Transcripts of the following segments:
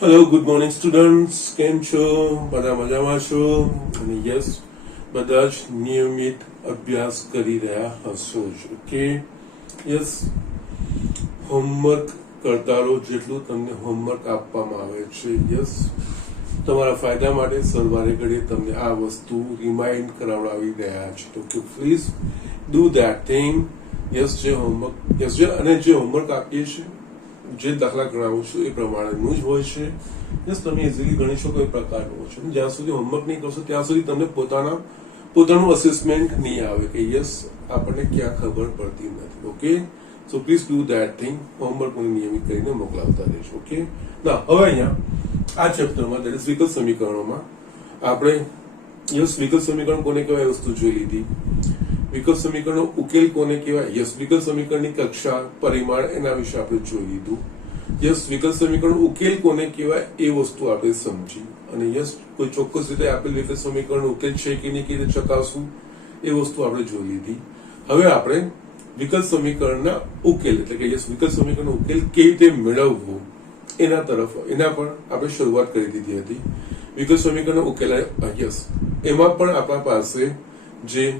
Hello, good morning students. કેમ છો? બધા મજામાં છો? અને યસ, બધા જ નિયમિત અભ્યાસ કરી રહ્યા હશો જ. ઓકે, યસ, હોમવર્ક કરતા રહો જેટલું તમને હોમવર્ક આપવામાં આવે છે. યસ, તમારા ફાયદા માટે સવારે ઘડીએ તમને આ વસ્તુ રિમાઇન્ડ કરાવડાવી રહ્યા છે. તો please do that thing. Yes, જે હોમવર્ક અને જે હોમવર્ક આપીએ છીએ, જે દાખલા ગણાવું છું એ પ્રમાણેનું જ હોય છે. યસ, તમે ઇઝીલી ગણી શકો એ પ્રકારનું હોય છે. જ્યાં સુધી હોમવર્ક નહીં કરશો ત્યાં સુધી તમને પોતાનું અસેસમેન્ટ નહીં આવે કે યસ, આપણને ક્યાં ખબર પડતી નથી. Okay, so please do that thing. Homework નિયમિત કરીને મોકલાવતા રહેશો. ઓકે, ના હવે અહીંયા આ ચેપ્ટરમાં દેટ ઇઝ વિકલ સમીકરણોમાં આપણે યસ, વિકલ સમીકરણ કોને કહેવાય વસ્તુ જોઈ લીધી. વિકલ સમીકરણનો ઉકેલ કોને કહેવાય? યસ, વિકલ સમીકરણની કક્ષા, પરિમાણ, એના વિશે આપણે જોઈ લીધું. યસ, વિકલ સમીકરણ ઉકેલ કોને કહેવાય એ વસ્તુ આપણે સમજી. અને યસ, કોઈ ચોક્કસ રીતે આપેલ વિકલ સમીકરણ ઉકેલ છે કે નહીં, કેવી રીતે ચકાસવું એ વસ્તુ આપણે જોઈ લીધી. હવે આપણે વિકલ સમીકરણના ઉકેલ એટલે કે યસ, વિકલ સમીકરણનો ઉકેલ કેવી રીતે મેળવવો એના પર આપણે શરૂઆત કરી દીધી હતી. વિકલ સમીકરણનો ઉકેલ યસ, એમાં પણ આપણા પાસે જે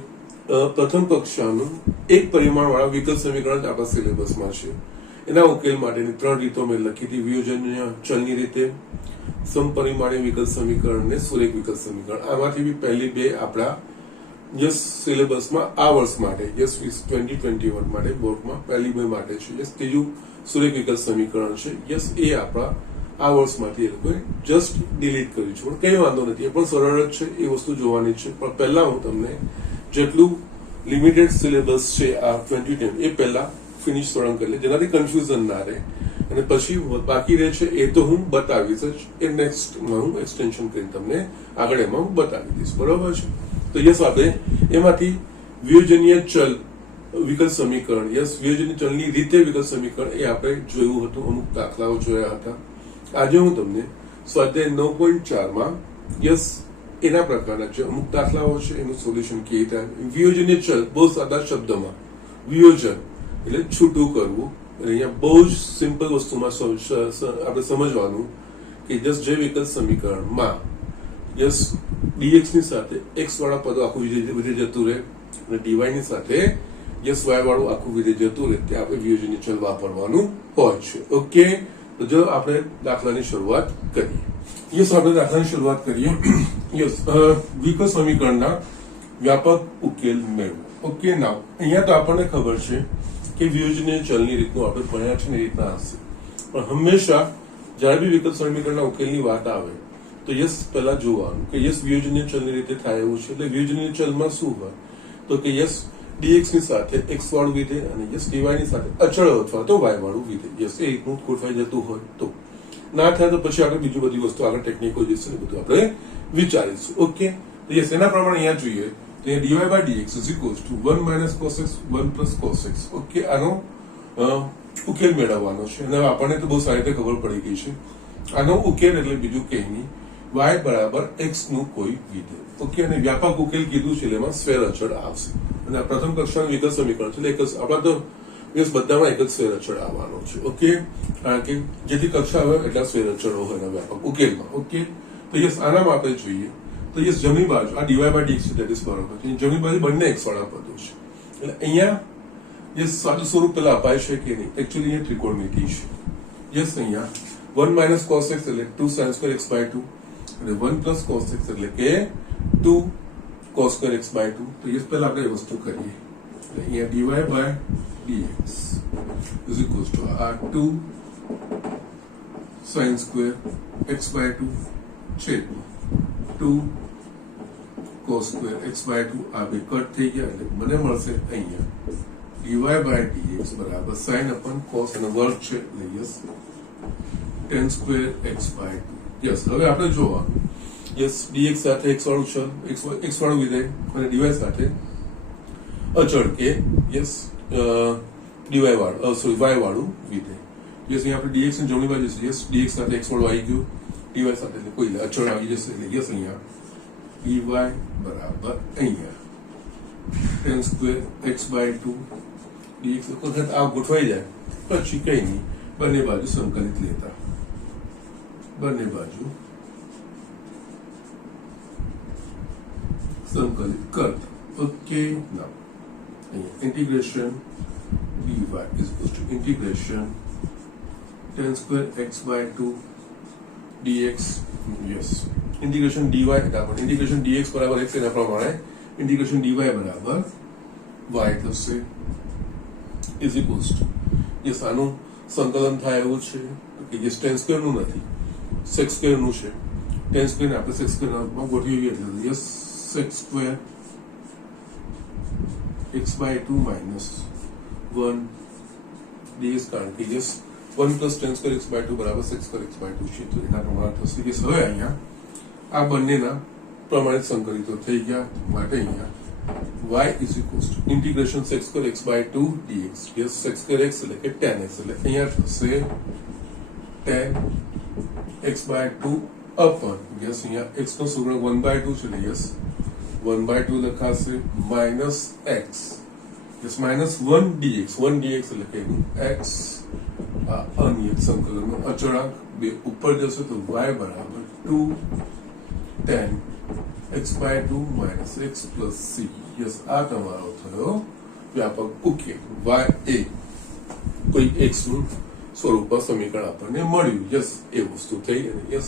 પ્રથમ કક્ષાનું એક પરિમાણ વાળા વિકલ સમીકરણ આપણા સિલેબસમાં છે. એના ઉકેલ માટેની 3 રીતો મેં લખી હતી. વિયોજનીય ચલની રીતે, સમપરિમાણીય વિકલ સમીકરણ અને સુરેખ વિકલ સમીકરણ. આમાંથી બી પહેલી બે આપણા યસ સિલેબસમાં આ વર્ષ માટે યસ 2021 માટે બોર્ડમાં પહેલી બે માટે છે. યસ, ત્રીજું સુરેખ વિકલ સમીકરણ છે. યસ, એ આપણા આ વર્ષમાંથી એ લોકોએ જસ્ટ ડિલીટ કર્યું છે, પણ કઈ વાંધો નથી, એ પણ સરળ જ છે. એ વસ્તુ જોવાની છે. પણ પહેલા હું તમને જેટલું લિમિટેડ સિલેબસ છે આ 2010 એ પહેલા ફિનિશ સળંગ કરી લે, જેનાથી કન્ફ્યુઝન ના રહે. અને પછી બાકી રહે છે એ તો હું બતાવીશ જ. એ નેક્સ્ટમાં હું એક્સટેન્શન કરીને તમને આગળ એમાં હું બતાવી દઈશ. બરોબર છે? તો યસ, આપણે એમાંથી વિયોજનીય ચલ વિકલ સમીકરણ, યસ, વિયોજનીય ચલની રીતે વિકલ સમીકરણ એ આપણે જોયું હતું. અમુક દાખલાઓ જોયા હતા. આજે હું તમને સ્વાધ્યાય 9.4 યસ એના પ્રકારના જે અમુક દાખલાઓ છે એનું સોલ્યુશન કેવી રીતે. વિયોજનીય ચલ બહુ સાદા શબ્દમાં વિયોજન એટલે છૂટું કરવું. અહીંયા બહુ જ સિમ્પલ વસ્તુમાં આપણે સમજવાનું કે જસ જે વિકલ સમીકરણમાં યસ dx ની સાથે x વાળા પદો આખું વિધેય જતું રહે અને dy ની સાથે યસ y વાળું આખું વિધેય જતું રહે, તે આપણે વિયોજનીય ચલ વાપરવાનું હોય છે. ઓકે, તો જો આપણે દાખલાની શરૂઆત કરીએ. યસ, આપણે દાખલાની શરૂઆત કરીએ. યસ, વિકલ સમીકરણના વ્યાપક ઉકેલ મેળવો. ઓકે, નાવ અહીંયા તો આપણને ખબર છે કે વિયોજનીય ચલની રીતનું આપણે ભણ્યા છે ને એ રીતના હશે. પણ હંમેશા જ્યારે બી વિકલ સમીકરણના ઉકેલની વાત આવે તો યસ પહેલા જોવાનું કે યસ વિયોજનીય ચલની રીતે થાય એવું છે. એટલે વિયોજનીય ચલમાં શું હોય તો કે યસ dx ની સાથે x વાળું વિધેય અને યસ dy ની સાથે અચળ અથવા તો y વાળું વિધેય. યસ, એ રીતનું ગોઠવાઈ જતું હોય તો ના થાય તો પછી આગળ બીજી બધી વસ્તુ આગળ ટેકનિકો જે છે બધું આપણે વિચારીશું. ઓકે, તો યસ એના પ્રમાણે અહીંયા જોઈએ તો dy by dx is equals to 1 minus cos x 1 plus cos x. Okay, આનો ઉકેલ મેળવવાનો છે અને આપણને તો બહુ સારી રીતે ખબર પડી ગઈ છે. આનો ઉકેલ એટલે બીજું કંઈ નહીં, y બરાબર x નું કોઈ વિધેય. ઓકે, અને વ્યાપક ઉકેલ કીધું છે એમાં સ્ફેર અચળ આવશે. અને આ પ્રથમ કક્ષાનું વિકલ સમીકરણ છે એટલે આપણા તો યસ બધામાં એક જ સ્ફેર અચળ આવવાનો છે. ઓકે, કારણ કે જેથી કક્ષા હોય એટલા સ્ફેર અચળો હોય એના વ્યાપક ઉકેલમાં. ઓકે, તો યસ આનામાં આપણે જોઈએ તો યસ જમણી બાજુ આ dy by dx છે દેટ ઇઝ બરોબર છે. જમણી બાજુ બંને x વાળા પદો છે એટલે અહીંયા યસ સાદું સ્વરૂપ પેલા અપાય છે કે નહીં, એકચ્યુઅલી અહીંયા ત્રિકોણમિતિ છે. યસ, અહીંયા 1 minus cos x એટલે 2 sin square x by 2 અને 1 plus cos x એટલે કે 2 cos square x by 2. તો યસ પહેલા આપણે એ વસ્તુ કરીએ એટલે અહીંયા dy by dx is equals to 2 sin square x by 2 છેદમાં 2 cos square x by 2. આ બે કટ થઈ ગયા એટલે મને મળશે અહીંયા dy by dx બરાબર sin upon cos અને વર્ગ છે એટલે yes tan square x by 2. Yes, હવે આપણે જોવાનું યસ dx સાથે x વાળું છે x વાળું વિધેય અને dy સાથે અચળ કે યસ dy વાળું સોરી y વાળું વિધેય. યસ, અહીંયા આપણે dx ની જમણી બાજુ છે. યસ, dx સાથે x વાળું આવી ગયું, dy સાથે એટલે કોઈ અચળ આવી જશે એટલે યસ અહીંયા dy બરાબર અહીંયા tan square x by 2 dx આ ગોઠવાઈ જાય પછી કઈ નહીં બંને બાજુ સંકલિત લેતા બંને બાજુ સંકલિત કરતા. ઓકે, નાઉ અહીંયા integration dy is equals to integration tan square x by 2 dx. yes, integration dy એટલે આપણે integration dx બરાબર x એના પ્રમાણે integration dy બરાબર y થશે is equals to yes આનું સંકલન થાય એવું છે કે જે tan square નું નથી sec square નું છે. tan square ને આપણે sec square માં ગોઠવીએ એટલે yes sec square x by 2 minus 1 dx કારણ કે yes 1 plus tan square x by 2 બરાબર sec square x by 2 છે. તો એના પ્રમાણે થશે કે હવે અહીંયા આ બંનેના પ્રમાણિત સંકલિતો થઈ ગયા માટે અહીંયા y is equals to integration sec square x by 2 dx. yes sec square x એટલે કે tan x એટલે અહીંયા થશે tan x by 2 upon yes અહીંયા x નો સૂત્ર 1 by 2 છે એટલે yes 1 by 2 લખાશે minus x yes minus 1 dx 1 dx એટલે કે x અનિયત સંકલનનો અચળાંક બે ઉપર જશે તો y બરાબર 2 tan x by 2 minus x plus c. yes આ તમારો થયો વ્યાપક ઉકેલ y એ કોઈ x નું સ્વરૂપમાં સમીકરણ આપણને મળ્યું. યસ એ વસ્તુ થઈ અને યસ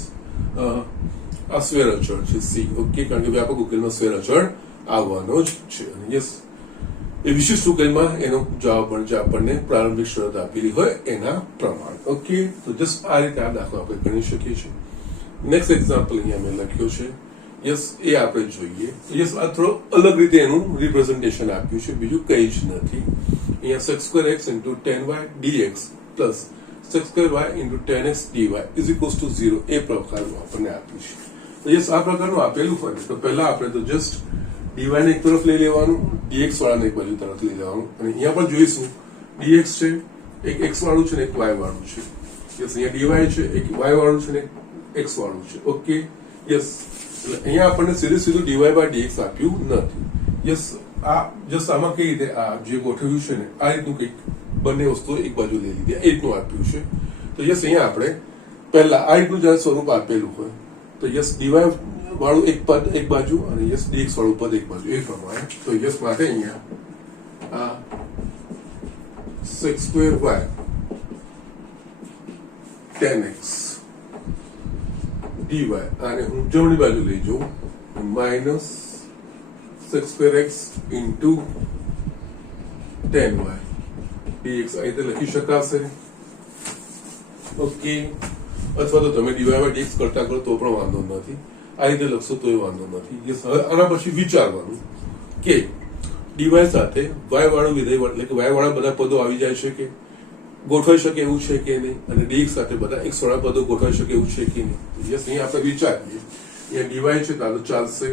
આ સ્વેર અચળ છે c. ઓકે, કારણ કે વ્યાપક ઉકેલમાં સ્વેર અચળ આવવાનો જ છે અને યસ એ વિશિષ્ટ ઉકેલમાં એનો જવાબ પણ જે આપણને પ્રારંભિક શરત આપેલી હોય એના પ્રમાણે. ઓકે, તો જસ્ટ આ રીતે આ દાખલો આપણે ગણી શકીએ છીએ. નેક્સ્ટ એક્ઝામ્પલ અહીંયા મેં લખ્યો છે. યસ એ આપણે જોઈએ. યસ આ થોડો અલગ રીતે એનું રિપ્રેઝન્ટેશન આપ્યું છે, બીજું કંઈ જ નથી. અહીંયા sec square x into tan y dx plus sec square y into tan x dy is equals to 0 એ પ્રકારનું આપણને આપ્યું છે. તો યસ આ પ્રકારનું આપેલું હોય તો પહેલા આપણે તો જસ્ટ dy ને એક તરફ લઈ લેવાનું, dx વાળાને એક બાજુ તરફ લઈ લેવાનું અને અહીંયા પણ જોઈશું dx છે એક x વાળું છે ને એક y વાળું છે. યસ અહીંયા dy છે એક y વાળું છે ને x વાળું છે. ઓકે, યસ એટલે અહીંયા આપણને સીધું dy by dx આપ્યું નથી. યસ આ જસ્ટ આમાં કઈ રીતે આ જે ગોઠવ્યું છે ને આ રીતનું કંઈક બંને વસ્તુઓ એક બાજુ લઈ લીધી એ રીતનું આપ્યું છે. તો યસ અહીંયા આપણે પહેલા આ રીતનું જયારે સ્વરૂપ આપેલું હોય તો યસ dy વાળું એક પદ એક બાજુ અને યસ dx વાળું પદ એક બાજુ એ પ્રમાણે. તો યસ માટે અહીંયા આ sec square y tan x dy આને હું જમણી બાજુ લઈ જાઉં minus sec square x into tan y dx આ રીતે લખી શકાશે. ઓકે, અથવા તો તમે dy by dx કરતા કરો તો પણ વાંધો નથી, આ રીતે લખશો તોય વાંધો નથી. યસ હવે આના પછી વિચારવાનું કે dy સાથે y વાળું વિધેય એટલે કે y વાળા બધા પદો આવી જાય છે કે ગોઠવાઈ શકે એવું છે કે નહીં અને dx સાથે બધા x વાળા પદો ગોઠવાઈ શકે એવું છે કે નહીં. યસ અહીંયા આપણે વિચારીએ. અહીંયા dy છે તો ચાલશે,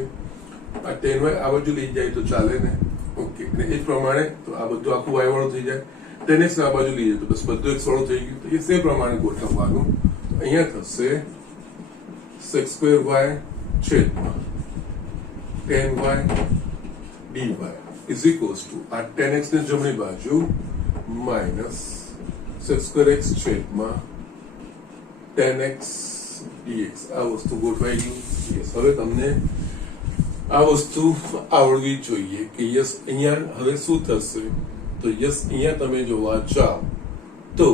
આ tan y આ બાજુ લઈ જાય તો ચાલે ને. ઓકે, અને એ પ્રમાણે તો આ બધું આખું y વાળું થઈ જાય, tan x આ બાજુ લઈ જાય તો બસ બધું x વાળું થઈ ગયું. તો એ પ્રમાણે ગોઠવવાનું. અહીંયા થશે sec square y છેદમાં tan y dy is equals to આ tan x ને જમણી બાજુ માઇનસ sec square x છેદમાં tan x dx આ વસ્તુ ગોઠવાઈ ગયું. યસ હવે તમને આ વસ્તુ આવડવી જોઈએ કે યસ અહીંયા હવે શું થશે. તો યસ અહીંયા તમે જોવા જાઓ તો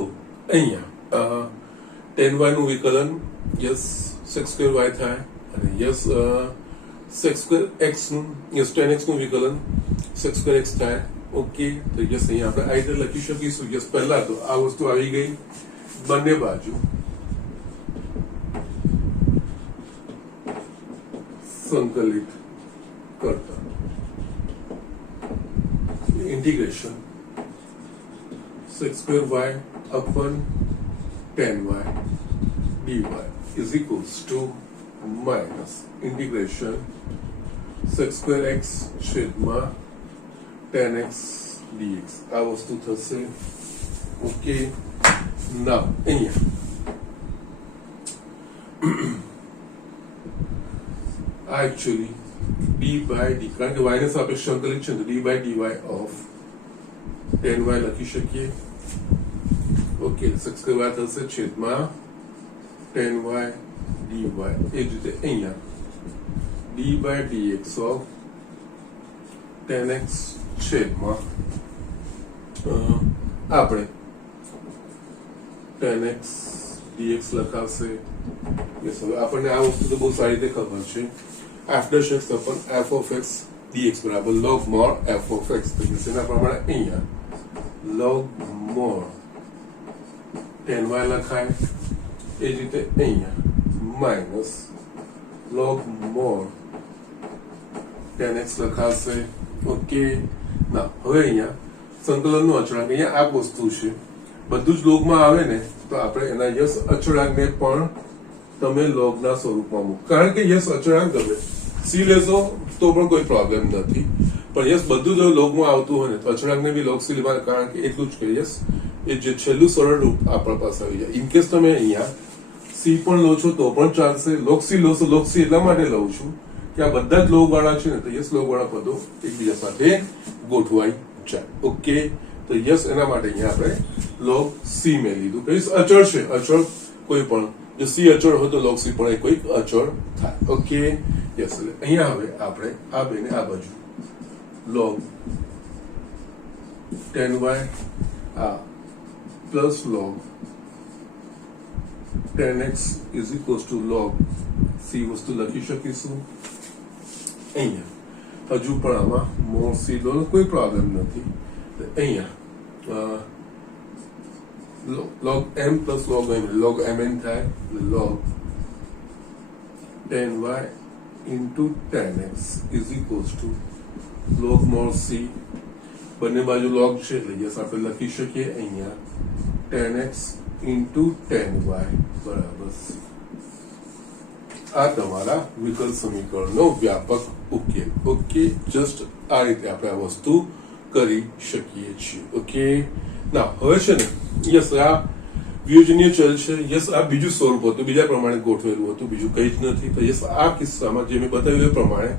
અહીંયા tan y નું વિકલન યસ sec square y થાય અને યસ sec square x નું યસ tan x નું વિકલન sec square x થાય. ઓકે, તો યસ અહીંયા આપણે આ રીતે લખી શકીશું. યસ પહેલા તો આ વસ્તુ આવી ગઈ બંને બાજુ સંકલિત કરતા integration sec square y upon tan y dy is equals to minus integration sec square x છેદમાં tan x dx આ વસ્તુ થશે. ઓકે, નાઉ અહીંયા actually d by d કારણ કે y ને સાપેક્ષ સંકલિત છે તો d by dy of tan y લખી શકીએ. ઓકે, sec square y થશે છેદમાં tan y dy એ જ રીતે અહીંયા d by dx of tan x છેદમાં આપણે tan x dx લખાશે. યસ, હવે આપણને આ વસ્તુ તો બહુ સારી રીતે ખબર છે. f dash x upon f of x dx બરાબર log mod f of x. તો એના પ્રમાણે અહીંયા log mod tan y લખાય. એ જ રીતે અહીંયા minus log mod tan x લખાશે. ઓકે, ના હવે અહીંયા સંકલનનો અચળાંક, અહીંયા આ વસ્તુ છે, બધું જ લોગમાં આવે ને તો આપણે એના યસ અચળાંકને પણ તમે લોગના સ્વરૂપમાં મૂકો. કારણ કે યસ અચળાંક તમે સી લેશો તો પણ કોઈ પ્રોબ્લેમ નથી, પણ યસ બધું જો લોગમાં આવતું હોય ને તો અચળાંકને બી લોગ સી લેવા. કારણ કે એટલું જ કે યસ એ જે છેલ્લું સરળ રૂપ આપણા પાસે આવી જાય. ઇનકેસ તમે અહીંયા સી પણ લો છો તો પણ ચાલશે, લોગ સી લો છો. લોગ સી એટલા માટે લઉં છું કે આ બધા જ લોગ વાળા છે ને તો યસ લોગ વાળા પદો એકબીજા સાથે ગોઠવાઈ જાય. ઓકે, તો યસ એના માટે અહીંયા આપણે લોગ સી મેં લીધું. કઈ અચળ છે, અચળ કોઈ પણ જો સી અચળ હોય તો લોગ સી પણ એ કોઈ અચળ થાય. ઓકે, યસ, એટલે અહીંયા હવે આપણે આ બેને આ બાજુ લોગ tan y આ plus log tan x is equals two log C વસ્તુ લખી શકીશું. અહીંયા હજુ પણ આમાં મોર સી લો, કોઈ પ્રોબ્લેમ નથી. અહીંયા log m plus log m, log mn થાય, log tan y into tan x is equals to log mod c. બંને બાજુ log છે એટલે યસ આપણે લખી શકીએ અહીંયા tan x into tan y બરાબર. આ તમારા વિકલ સમીકરણનો વ્યાપક ઉકેલ. ઓકે, જસ્ટ આ રીતે આપણે આ વસ્તુ કરી શકીએ છીએ. ઓકે, ના હવે છે ને યસ આ વિયોજનીય ચલ છે. યસ આ બીજું સ્વરૂપ હતું, બીજા પ્રમાણે ગોઠવેલું હતું, બીજું કંઈ જ નથી. તો યસ આ કિસ્સામાં જે મેં બતાવ્યું એ પ્રમાણે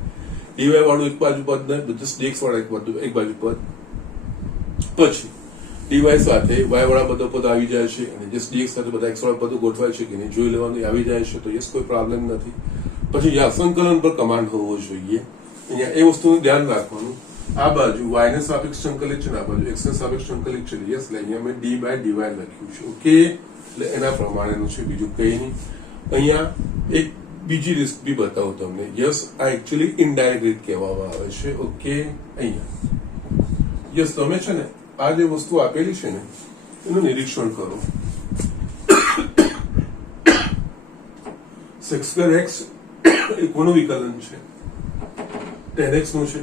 dy વાળું એક બાજુ પદ ને જસ્ટ dx વાળા એક બાજુ પદ, પછી dy સાથે y વાળા બધા પદ આવી જાય છે અને જસ્ટ dx સાથે બધા x વાળા પદો ગોઠવાય છે કે નહીં જોઈ લેવાનું, આવી જાય છે. તો યસ કોઈ પ્રોબ્લેમ નથી. પછી યા સંકલન પર કમાન્ડ હોવો જોઈએ. અહીંયા એ વસ્તુનું ધ્યાન રાખવાનું. આ બાજુ y ને સાપેક્ષ સંકલિત છે ને આ બાજુ x ને સાપેક્ષ સંકલિત છે. યસ, એટલે અહીંયા મેં d by dy લખ્યું છે. ઓકે, એટલે એના પ્રમાણેનું છે, બીજું કંઈ નહીં. અહીંયા એક બીજી રીત બી બતાવું તમને. યસ, આ એકચ્યુઅલી ઇનડાયરેક્ટ રીત કહેવામાં આવે છે. ઓકે, અહીંયા યસ તમે છે ને આ જે વસ્તુ આપેલી છે ને એનું નિરીક્ષણ કરો. sec² x એ કોનું વિકલન છે? tan x નું છે.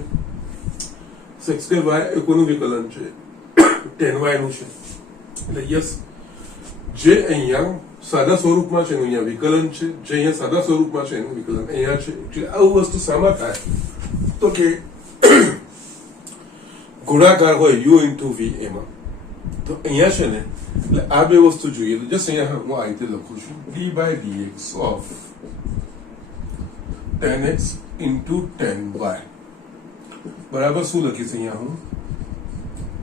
sec² y એ કોનું વિકલન છે? tan y નું છે. એટલે યસ જે અહીંયા સાદા સ્વરૂપમાં છે એનું અહીંયા વિકલન છે, જે અહીંયા સાદા સ્વરૂપમાં છે એનું વિકલન અહીંયા છે. એટલે આવું વસ્તુ શામાં થાય તો કે ગુણાકાર હોય u into v એમાં. તો અહીંયા છે ને એટલે આ બે વસ્તુ જોઈએ. તો જસ્ટ અહીંયા હું આ રીતે લખું છું d by dx of tan x into tan y બરાબર શું લખીશ અહીંયા હું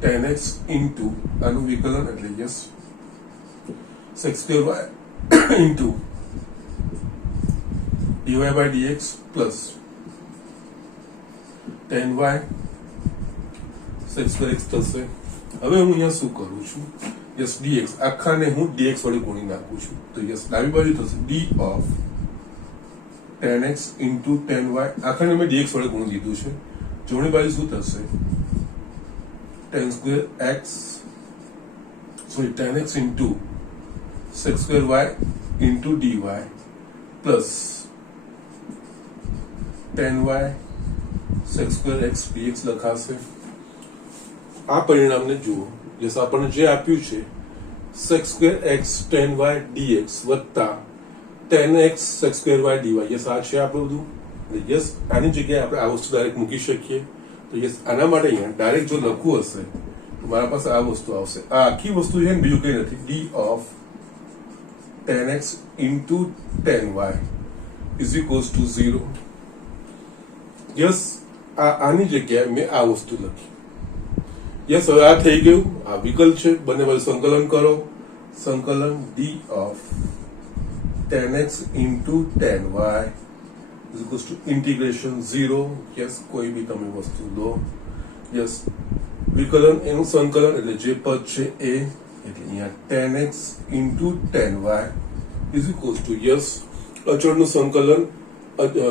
tan x into આનું વિકલન એટલે yes sec² y into dy by dx plus tan y sec² x થશે. હવે હું અહીંયા શું કરું છું? યસ dx આખાને હું dx વડે ગુણી નાખું છું. તો યસ ડાબી બાજુ થશે d of tan x into tan y આખાને મેં dx વડે ગુણી દીધું છે. જમણી બાજુ શું થશે? tan x into sec² y into dy plus tan y sec² x dx લખાશે. આ પરિણામને જુઓ. જસ આપણને જે આપ્યું છે sec² x tan y dx વત્તા tan x sec² y dy. Yes આ છે આપણું બધું. યસ આની જગ્યાએ આપણે આ વસ્તુ ડાયરેક્ટ મૂકી શકીએ. તો યસ આના માટે અહીંયા ડાયરેક્ટ જો લખવું હશે તો મારા પાસે આ વસ્તુ આવશે. આ આખી વસ્તુ છે ને બીજું કંઈ નથી. d of tan x into tan y is equals to 0. Yes આની જગ્યાએ મેં આ વસ્તુ લખી. યસ હવે આ થઈ ગયું. આ વિકલ્પ છે, બંને બાજુ સંકલન કરો. સંકલન d of 10x into 10y is equals to integration 0. Yes, કોઈ બી તમે વસ્તુ લો. યસ, વિકલન એનું સંકલન એટલે જે પદ છે એ, એટલે અહીંયા 10x into 10y is equals to yes, અચળનું સંકલન,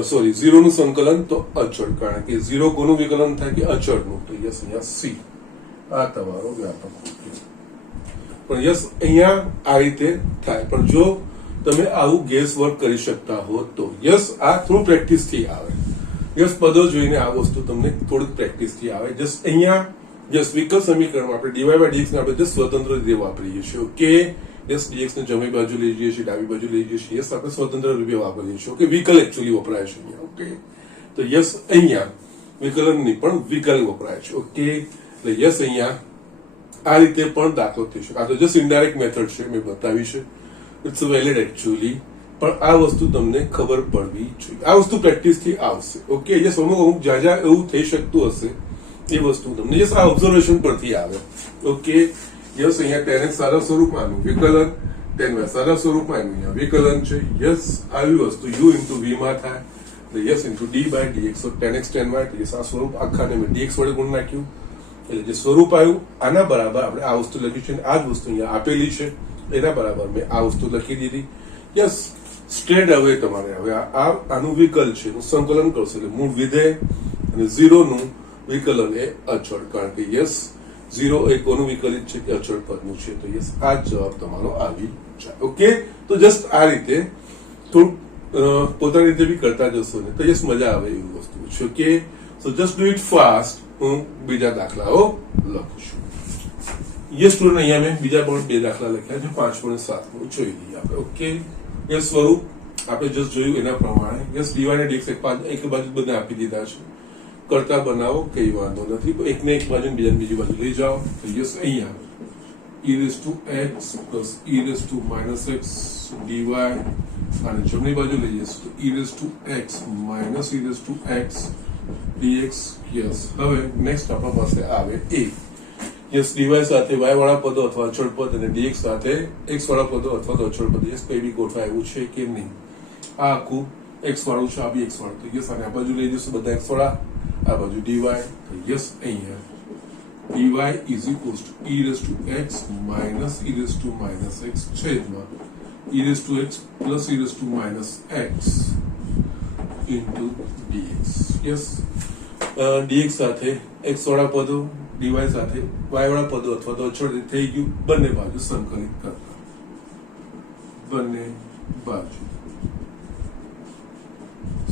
સોરી 0 નું સંકલન તો અચળ, કારણ કે 0 કોનું વિકલન થાય કે અચળનું, તો યસ અહીંયા સી. આ તમારો વ્યાપક ઉકેલ. પણ યસ અહીંયા આ રીતે થાય, પણ જો તમે આવું ગેસ વર્ક કરી શકતા હો તો યસ આ થોડું પ્રેક્ટિસ થી આવે. યસ પદો જોઈને આ વસ્તુ તમને થોડીક પ્રેક્ટિસ થી આવે. જસ્ટ અહીંયા યસ વિકલ સમીકરણમાં આપણે dy by dx ને આપણે જસ્ટ સ્વતંત્ર રીતે વાપરીએ છીએ. ઓકે, યસ dx ને જમણી બાજુ લઈ જઈએ છીએ, ડાબી બાજુ લઈ જઈએ છીએ. યસ આપણે સ્વતંત્ર રીતે વાપરીએ છીએ. ઓકે, વિકલ એકચ્યુઅલી વપરાય છે અહીંયા. ઓકે, તો યસ અહીંયા વિકલન ની પણ વિકલ વપરાય છે. ઓકે, એટલે યસ અહીંયા આ રીતે પણ દાખલો થઈ શકે. આ તો જસ્ટ ઇનડાયરેક્ટ મેથડ છે, મેં બતાવી છે. ઇટ્સ વેલિડ એકચ્યુઅલી, પણ આ વસ્તુ તમને ખબર પડવી જોઈએ. આ વસ્તુ પ્રેક્ટિસ થી આવશે. ઓકે, યસ અમુક જ્યાં જ્યાં એવું થઈ શકતું હશે એ વસ્તુ તમને યસ આ ઓબ્ઝર્વેશન પરથી આવે. ઓકે, યસ અહીંયા 10x સારા સ્વરૂપમાંનું વિકલન, 10y સારા સ્વરૂપમાં એનું અહીંયા વિકલન છે. યસ આવી વસ્તુ u into v માં થાય, એટલે yes into d by dx. so 10x 10y, yes આ સ્વરૂપ આખાને મેં dx વડે ગુણ નાખ્યું, એટલે જે સ્વરૂપ આવ્યું આના બરાબર આપણે આ વસ્તુ લખી છે. આ જ વસ્તુ અહીંયા આપેલી છે, એના બરાબર મેં આ વસ્તુ લખી દીધી. યસ, સ્ટ્રેટ હવે તમારે હવે આનું વિકલ છે એનું સંકલન કરશો, એટલે મૂળ વિધેય અને 0 નું વિકલન એ અચળ, કારણ કે યસ 0 એ કોનું વિકલિત છે કે અચળ પદનું છે. તો યસ આ જ જવાબ તમારો આવી જાય. ઓકે, તો જસ્ટ આ રીતે થોડું પોતાની રીતે બી કરતા જશો ને તો યસ મજા આવે એવી વસ્તુ છે. Okay, so just do it fast. હું બીજા દાખલાઓ લખું છું. યસ સ્ટુડન્ટ અહીંયા મેં બીજા પણ 2 દાખલા લખ્યા છે, 5 અને 7 જોઈ લઈએ આપણે. ઓકે, યસ સ્વરૂપ આપણે જસ્ટ જોયું એના પ્રમાણે. યસ dy ને dx એક બાજુ બધા આપી દીધા છે, કરતા બનાવો કઈ વાંધો નથી. તો એકને એક બાજુ બીજાને બીજી બાજુ લઈ જાઓ. તો યસ અહીંયા e raised to x plus e raised to minus x dy, અને જમણી બાજુ લઈએ તો e raised to x minus e raised to x dx. Yes, હવે નેક્સ્ટ આપણા પાસે આવે a. યસ, dy સાથે y વાળા પદો અથવા અચળ પદ અને dx સાથે x વાળા પદો અથવા તો અચળ પદ. યસ, કઈ બી ગોઠવાય એવું છે કે નહીં? આ આખું x વાળું છે, આ બી x વાળું. તો યસ આને આ બાજુ લઈ જઈશું બધા x વાળા, આ બાજુ dy. તો યસ અહીંયા dy is equals to e raised to x minus e raised to minus x છેદમાં e raised to x plus e raised to minus x into dx. Yes, dx સાથે x વાળા પદો, dy સાથે y વાળા પદો અથવા તો અચળ થઈ ગયું. બંને બાજુ સંકલિત કરતા, બંને બાજુ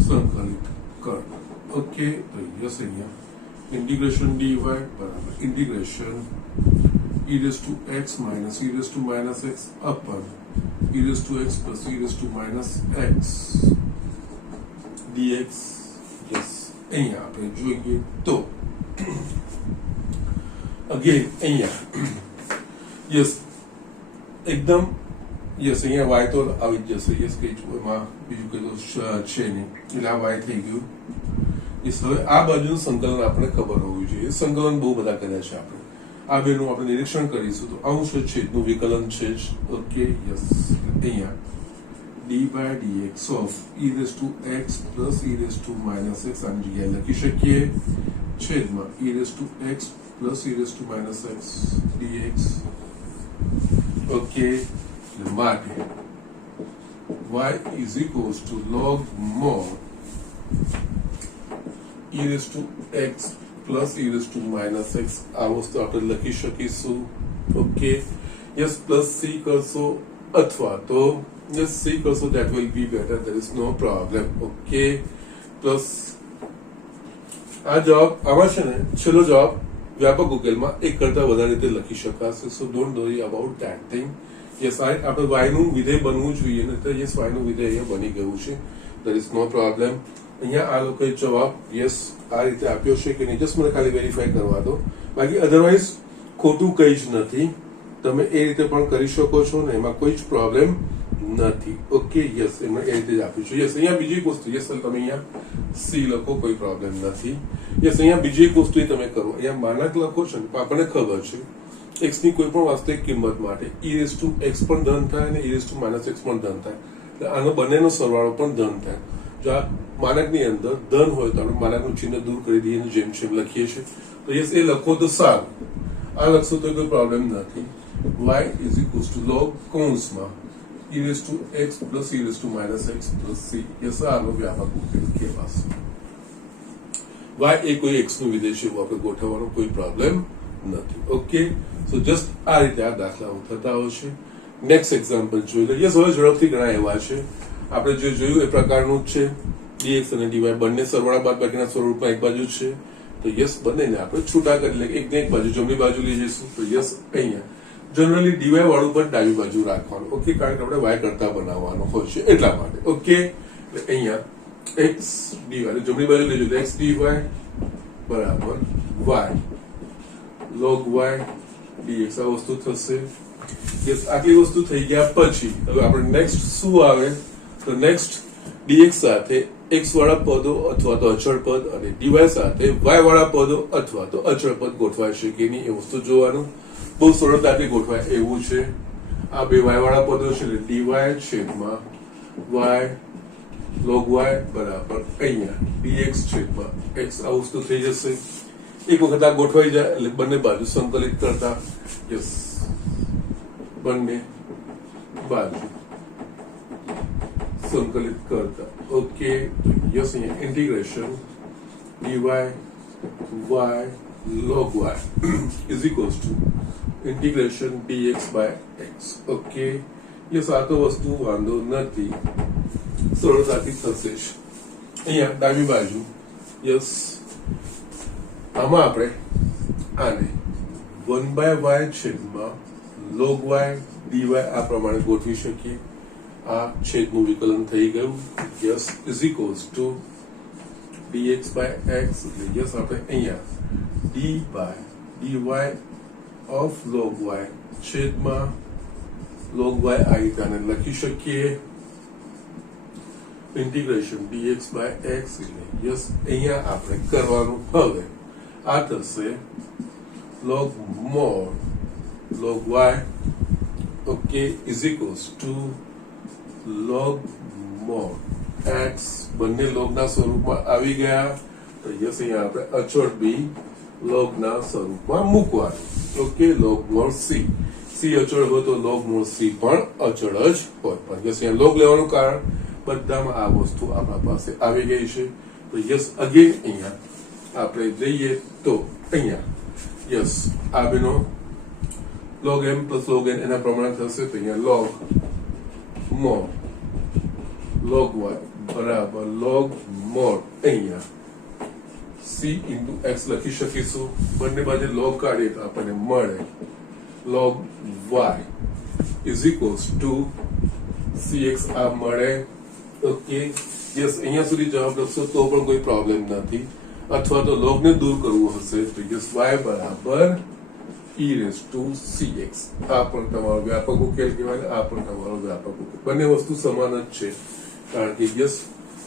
સંકલિત કરતા. ઓકે, તો યસ અહીંયા integration dy બરાબર integration e raised to x minus e raised to minus x upon e raised to x plus e raised to minus x dx. Yes, અહીંયા આપણે જોઈએ તો અગેન અહીંયા યસ એકદમ યસ અહીંયા y તો આવી જ જશે. યસ, કઈ એમાં બીજું કઈ તો છે નહીં, એટલે આ y થઈ ગયું. હવે આ બાજુનું સંકલન આપણે ખબર હોવું જોઈએ. સંકલન બહુ બધા કર્યા છે આપણે. આ બેનું આપણે નિરીક્ષણ કરીશું તો અંશ છેદનું વિકલન છે જ. ઓકે, યસ અહીંયા d by dx of e raised to x plus e raised to minus x આની જગ્યાએ લખી શકીએ છેદમાં e raised to x plus e raised to minus x dx. Okay, માટે y is equals to log mod e raised to x plus e raised to minus x આ વસ્તુ આપણે લખી શકીશું. ઓકે, યસ પ્લસ c કરશો અથવા તો yes c કરશો, that will be better, there is no problem. Okay, plus આ જવાબ આમાં છે ને છેલ્લો જવાબ વ્યાપક ઉકેલમાં એક કરતા વધારે રીતે લખી શકાશે. સો don't worry about that thing. Yes, આપણે y નું વિધેય બનવું જોઈએ ને, તો યસ y નું વિધેય અહીંયા બની ગયું છે, there is no problem. અહીંયા આ લોકોએ જવાબ યસ આ રીતે આપ્યો છે કે નહીં, જસ્ટ મને ખાલી વેરીફાઈ કરવા દો. બાકી અધરવાઇઝ ખોટું કંઈ જ નથી, તમે એ રીતે પણ કરી શકો છો ને, એમાં કોઈ જ પ્રોબ્લેમ નથી. ઓકે, યસ એમાં એ રીતે જ આપ્યું છે. યસ, અહીંયા બીજી એક વસ્તુ, યસ તમે અહીંયા સી લખો, કોઈ પ્રોબ્લેમ નથી. યસ, અહીંયા બીજી એક વસ્તુ તમે કરો, અહીંયા માનક લખો છો ને, આપણને ખબર છે x ની કોઈ પણ વાસ્તવિક કિંમત માટે e raised to x પણ ધન થાય અને e raised to minus x પણ ધન થાય. એટલે આનો બંનેનો સરવાળો પણ ધન થાય. જો આ માનકની અંદર ધન હોય તો આપણે માનકનું ચિહ્ન દૂર કરી દઈએ અને જેમ જેમ લખીએ છીએ. તો યસ, એ લખો તો સારું, આ લખશો તો કોઈ પ્રોબ્લેમ નથી. y is equals two log કૌંસમાં e raised to x plus e raised to minus x plus c. Yes, આનો વ્યાપક ઉકેલ કહેવાશે. y એ કોઈ x નું વિધેય છે એવું આપણે ગોઠવવાનો કોઈ પ્રોબ્લેમ નથી. ઓકે, સો જસ્ટ આ રીતે આ દાખલાઓ થતા હોય છે. નેક્સ્ટ એક્ઝામ્પલ જોઈ લઈએ. યસ, હવે ઝડપથી ઘણા એવા છે. આપણે જે જોયું એ પ્રકારનું જ છે. dx અને dy બંને સરવાળા બાદબાકીના સ્વરૂપમાં એક બાજુ છે. તો યસ, બંનેને આપણે છૂટા કરી લઈએ. એકને એક બાજુ જમણી બાજુ લઈ જઈશું. તો યસ, અહીંયા જનરલી dy વાળું પર ડાબી બાજુ રાખવાનું. ઓકે, કારણ કે આપણે y કરતા બનાવવાનો હોય છે એટલા માટે. ઓકે, એટલે અહીંયા x dy જમણી બાજુ લઈ જઈએ. x dy બરાબર y log y dx આ વસ્તુ થશે. યસ, આટલી વસ્તુ થઈ ગયા પછી હવે આપણે નેક્સ્ટ શું આવે? તો નેક્સ્ટ dx સાથે x વાળા પદો અથવા તો અચળ પદ અને dy સાથે y વાળા પદો અથવા તો અચળ પદ ગોઠવાય છે કે નહીં એ વસ્તુ જોવાનું. બહુ સરળતાથી ગોઠવાય એવું છે. આ બે y વાળા પદો છે એટલે dy છેદમાં y log y બરાબર અહીંયા dx છેદમાં x આ વસ્તુ થઈ જશે. એક વખત આ ગોઠવાઈ જાય એટલે બંને બાજુ સંકલિત કરતા. યસ, બંને બાજુ સંકલિત કરતા. ઓકે, તો યસ, અહીંયા integration dy y log y is equals to integration dx by x. Okay, yes, આ તો વસ્તુ વાંધો નથી, સરળતાથી થશે જ. અહીંયા ડાબી બાજુ યસ, આમાં આપણે આને 1/y છેદમાં log y dy આ પ્રમાણે ગોઠવી શકીએ. આ છેદનું વિકલન થઈ ગયું. Yes, is equals two dx by x. એટલે યસ, આપણે અહીંયા d by dy of log y છેદમાં log y આ રીતે આને લખી શકીએ. Integration dx by x. એટલે યસ, અહીંયા આપણે કરવાનું હવે આ થશે log mod log y. Okay, is equals two log mod x. બંને લોગના સ્વરૂપમાં આવી ગયા. તો યસ, અહીંયા આપણે અચળ બી લોગના સ્વરૂપમાં મૂકવાનું. Okay, log mod c. c અચળ હોય તો log mod c પણ અચળ જ હોય. પણ યસ, અહીંયા લોગ લેવાનું કારણ બધામાં આ વસ્તુ આપણા પાસે આવી ગઈ છે. તો યસ, અગેન અહીંયા આપણે જઈએ તો અહીંયા યસ, આ બેનો log m plus log n એના પ્રમાણે થશે. તો અહીંયા log mod log y બરાબર log mod અહીંયા c into x લખી શકીશું. બંને બાજુ log કાઢીએ તો આપણને મળે log y is equals to cx આ મળે. ઓકે, યસ, અહીંયા સુધી જવાબ લખશો તો પણ કોઈ પ્રોબ્લેમ નથી. અથવા તો log ને દૂર કરવું હશે તો યસ, y બરાબર e raised to cx. આ પણ તમારો વ્યાપક ઉકેલ કહેવાય. આ પણ તમારો વ્યાપક ઉકેલ. બંને વસ્તુ સમાન જ છે કારણ કે yes,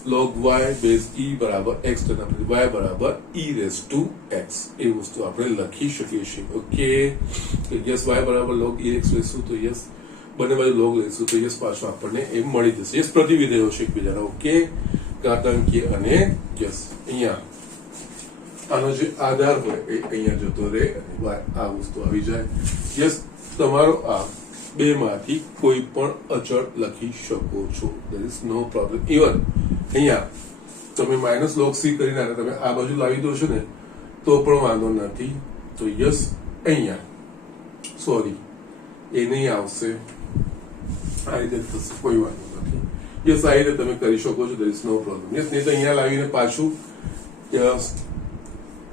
log y base e બરાબર x તથા y બરાબર e raised to x એ વસ્તુ આપણે લખી શકીએ છીએ. ઓકે, યસ, y બરાબર log e x લેશું તો યસ, બંને બાજુ log લેશું તો યસ, પાછું આપણને એ મળી જશે. યસ, પ્રતિવિધેયો છે એકબીજાના. ઓકે, ઘાતાંકીય અને યસ, અહીંયા આનો જે આધાર હોય એ અહીંયા જતો રહે અને આ વસ્તુ આવી જાય. યસ, તમારો આ બે માંથી કોઈ પણ અચળ લખી શકો છો. there is no problem. Even અહીંયા તમે માઇનસ log c કરીને તમે આ બાજુ લાવી દો છો ને તો પણ વાંધો નથી. તો યસ, અહીંયા સોરી એ નહીં આવશે, આ રીતે થશે, કોઈ વાંધો નથી. યસ, આ રીતે તમે કરી શકો છો. there is no problem. Yes, નહીં તો અહીંયા લાવીને પાછું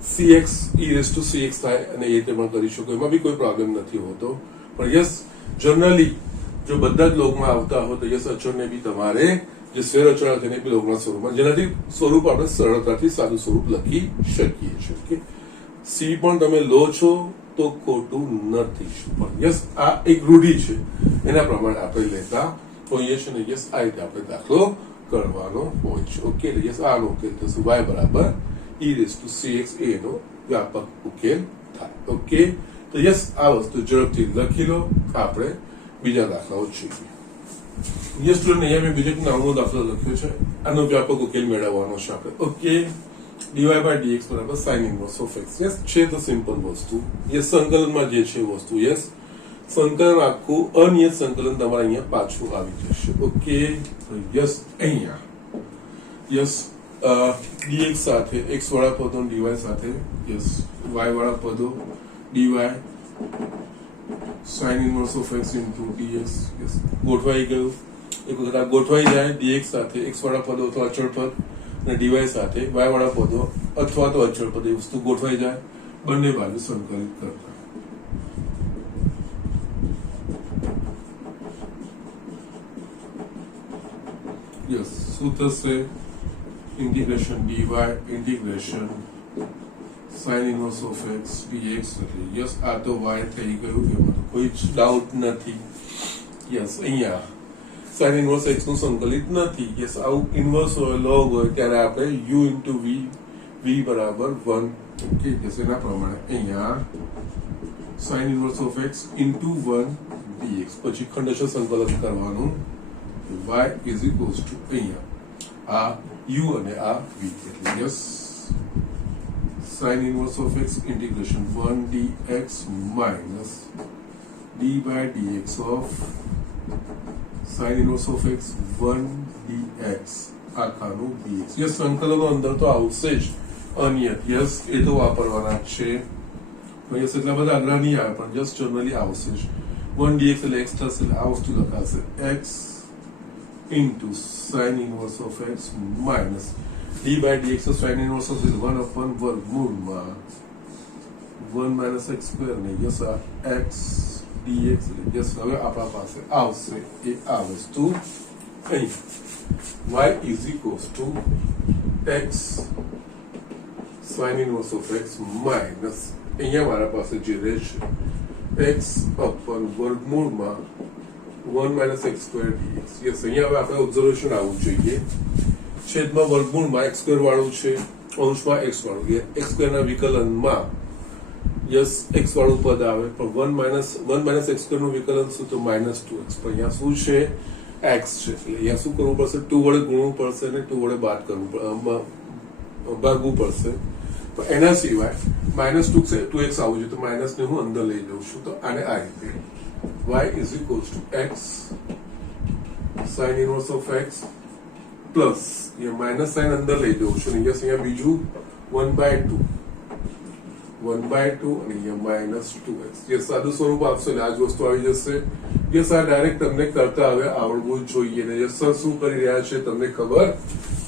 cx e raised to cx થાય અને એ રીતે પણ કરી શકો. એમાં બી કોઈ પ્રોબ્લેમ નથી હોતો. પણ યસ, જનરલી જો બધા જ લોગમાં આવતા હોય તો યસ, અચળને બી તમારે જે સ્વેર અચળ તેને બી લોગના સ્વરૂપમાં, જેનાથી સ્વરૂપ આપણે સરળતાથી સાદું સ્વરૂપ લખી શકીએ છીએ. ઓકે, સી પણ તમે લો છો તો ખોટું નથી. પણ યસ, આ એક રૂઢિ છે એના પ્રમાણે આપણે લેતા હોઈએ છીએ ને યસ, આ રીતે આપણે દાખલો કરવાનો હોય છે. ઓકે, યસ, આનો ઉકેલ થશે y બરાબર e raised to cx એનો વ્યાપક ઉકેલ થાય. ઓકે, તો યસ, આ વસ્તુ ઝડપથી લખી લો. આપણે બીજા દાખલાઓ જોઈએ. યસ સ્ટુડન્ટ, અહીંયા મેં બીજો એક નાનો દાખલો લખ્યો છે. આનો વ્યાપક ઉકેલ મેળવવાનો છે આપણે. ઓકે, dy by dx બરાબર sin inverse of x. Yes, છે તો સિમ્પલ વસ્તુ. યસ, સંકલનમાં જે છે વસ્તુ. યસ, સંકલન આખું અનિયત સંકલન તમારે અહીંયા પાછું આવી જશે. ઓકે, યસ અહીંયા યસ dx સાથે x વાળા પદો dy સાથે યસ y વાળા પદો dy sin inverse of x into dx. Yes, ગોઠવાઈ ગયું. એક વખત આ ગોઠવાઈ જાય dx સાથે x વાળા પદો અથવા અચળ પદ અને dy સાથે y વાળા પદો અથવા તો અચળ પદ, એ વસ્તુ ગોઠવાઈ જાય. બંને બાજુ સંકલિત કરતા યસ શું થશે? Integration dy integration sin inverse of x dx. Yes, આ તો y થઈ ગયું, એમાં તો કોઈ જ ડાઉટ નથી. યસ, અહીંયા sin inverse x નું સંકલિત નથી. યસ, આવું ઇન્વર્સ હોય, લોગ હોય ત્યારે આપણે u into v બરાબર 1. ઓકે, યસ, એના પ્રમાણે અહીંયા sin inverse of x into 1 dx. પછી ખંડેશ સંકલન કરવાનું. y is equals to અહીંયા આ u અને આ v. એટલે yes, sin inverse of x integration 1 dx minus d by dx of sin inverse of x 1 dx આખાનું dx. યસ, સંકલનો અંદર તો આવશે જ અનિયત. યસ, એ તો વાપરવાના છે. યસ, એટલા બધા આગ્રહ નહીં આવે પણ જસ્ટ જનરલી આવશે જ. 1 dx એટલે x થશે, એટલે આ વસ્તુ લખાશે x into sin inverse of x minus d by dx of sin inverse of 1 upon વર્ગમૂળમાં 1 minus x square ને યસ આ x dx. યસ, હવે આપણા પાસે આવશે એ આ વસ્તુ અહીં y is equals to x sin inverse of x minus અહીંયા મારા પાસે જે રહેશે x upon વર્ગમૂળમાં 1 minus x square dx. Yes, અહીંયા હવે આપણે ઓબ્ઝર્વેશન આવવું જોઈએ. છેદમાં વર્ગમૂળમાં x square વાળું છે, અંશમાં x વાળું. x square ના વિકલનમાં યસ x વાળું પદ આવે, પણ 1 minus x square નું વિકલન શું? તો -2x. પણ અહીંયા શું છે? x છે. એટલે અહીંયા શું કરવું પડશે? 2 વડે ગુણવું પડશે અને 2 વડે બાદ કરવું ભાગવું પડશે. પણ એના સિવાય -2x આવવું જોઈએ, તો માઇનસ ને હું અંદર લઈ જઉં છું. તો આને આ રીતે y is equals to x sin inverse of x plus A minus sign અંદર લઈ જઉં છું. યસ, અહીંયા બીજું 1/2 અને અહીંયા -2x. યસ, સાદું સ્વરૂપ આપશો એટલે આ જ વસ્તુ આવી જશે. યસ, આ ડાયરેક્ટ તમને કરતા હવે આવડવું જોઈએ ને યસ સર શું કરી રહ્યા છે તમને ખબર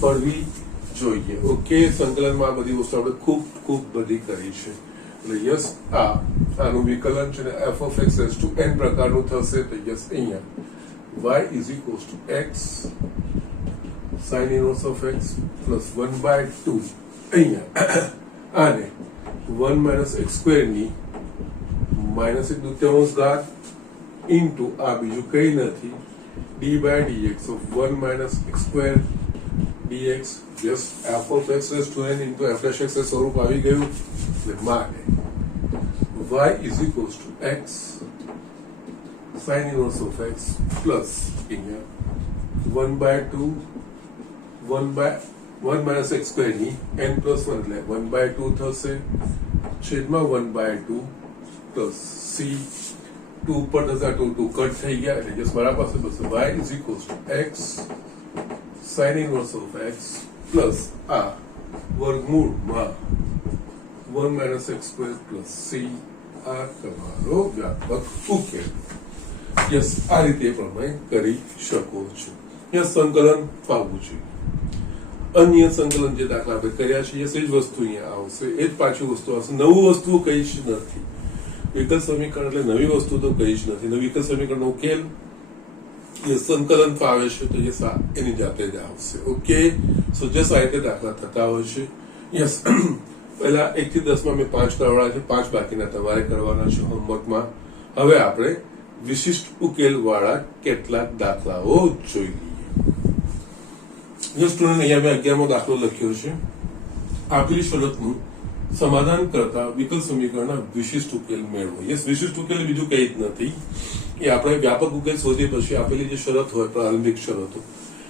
પડવી જોઈએ. ઓકે, સંકલનમાં આ બધી વસ્તુ આપણે ખૂબ બધી કરી છે. એટલે યસ, આનું વિકલન છે ને f of x raised to n પ્રકારનું થશે. તો યસ, અહીંયા y is equals to x sin inverse of x plus 1/2 અહીંયા આને 1 minus x square ની minus 1/2 ઘાત into આ બીજું કઈ નથી d by dx of 1 minus x square dx. just f of x raised to n into f dash x સ્વરૂપ આવી ગયું. એટલે માને y is equals to x sin inverse of x plus અહીંયા 1/2 1 minus x square ની n plus 1 એટલે 1/2 થશે છેદમાં 1/2 plus c 2 ઉપર થશે 2 કટ થઈ ગયા. એટલે જસ્ટ મારા પાસે બસ y is equals to x sin inverse of x plus આ વર્ગમૂળમાં 1 minus x square plus c આ તમારો વ્યાપક ઉકેલ. યસ, આ રીતે પ્રમાણે કરી શકો છો. યસ, સંકલન પાવવું જોઈએ. અન્ય સંકલન જે દાખલા આપણે કર્યા છે યસ, એ જ વસ્તુ અહીંયા આવશે, એ જ પાછી વસ્તુ આવશે. નવું વસ્તુ કઈ જ નથી. વિકલ સમીકરણ એટલે નવી વસ્તુ તો કઈ જ નથી. વિકલ સમીકરણનો ઉકેલ યસ સંકલન ફાવે છે તો યસ એની જાતે જ આવશે. ઓકે, સો જસ્ટ આ રીતે દાખલા થતા હોય છે. યસ, પહેલા 1 થી 10 માં મેં 5 કરવાના છે, 5 બાકીના તમારે કરવાના છે હોમવર્કમાં. હવે આપણે વિશિષ્ટ ઉકેલ વાળા કેટલાક દાખલાઓ જોઈ લઈએ. સ્ટુડન્ટ, અહીંયા મેં 11મો દાખલો લખ્યો છે. આપેલી શરતનું સમાધાન કરતા વિકલ સમીકરણના વિશિષ્ટ ઉકેલ મેળવો. યસ, વિશિષ્ટ ઉકેલ બીજું કઈ જ નથી એ આપણે વ્યાપક ઉકેલ શોધી પછી આપેલી જે શરત હોય પ્રારંભિક શરતો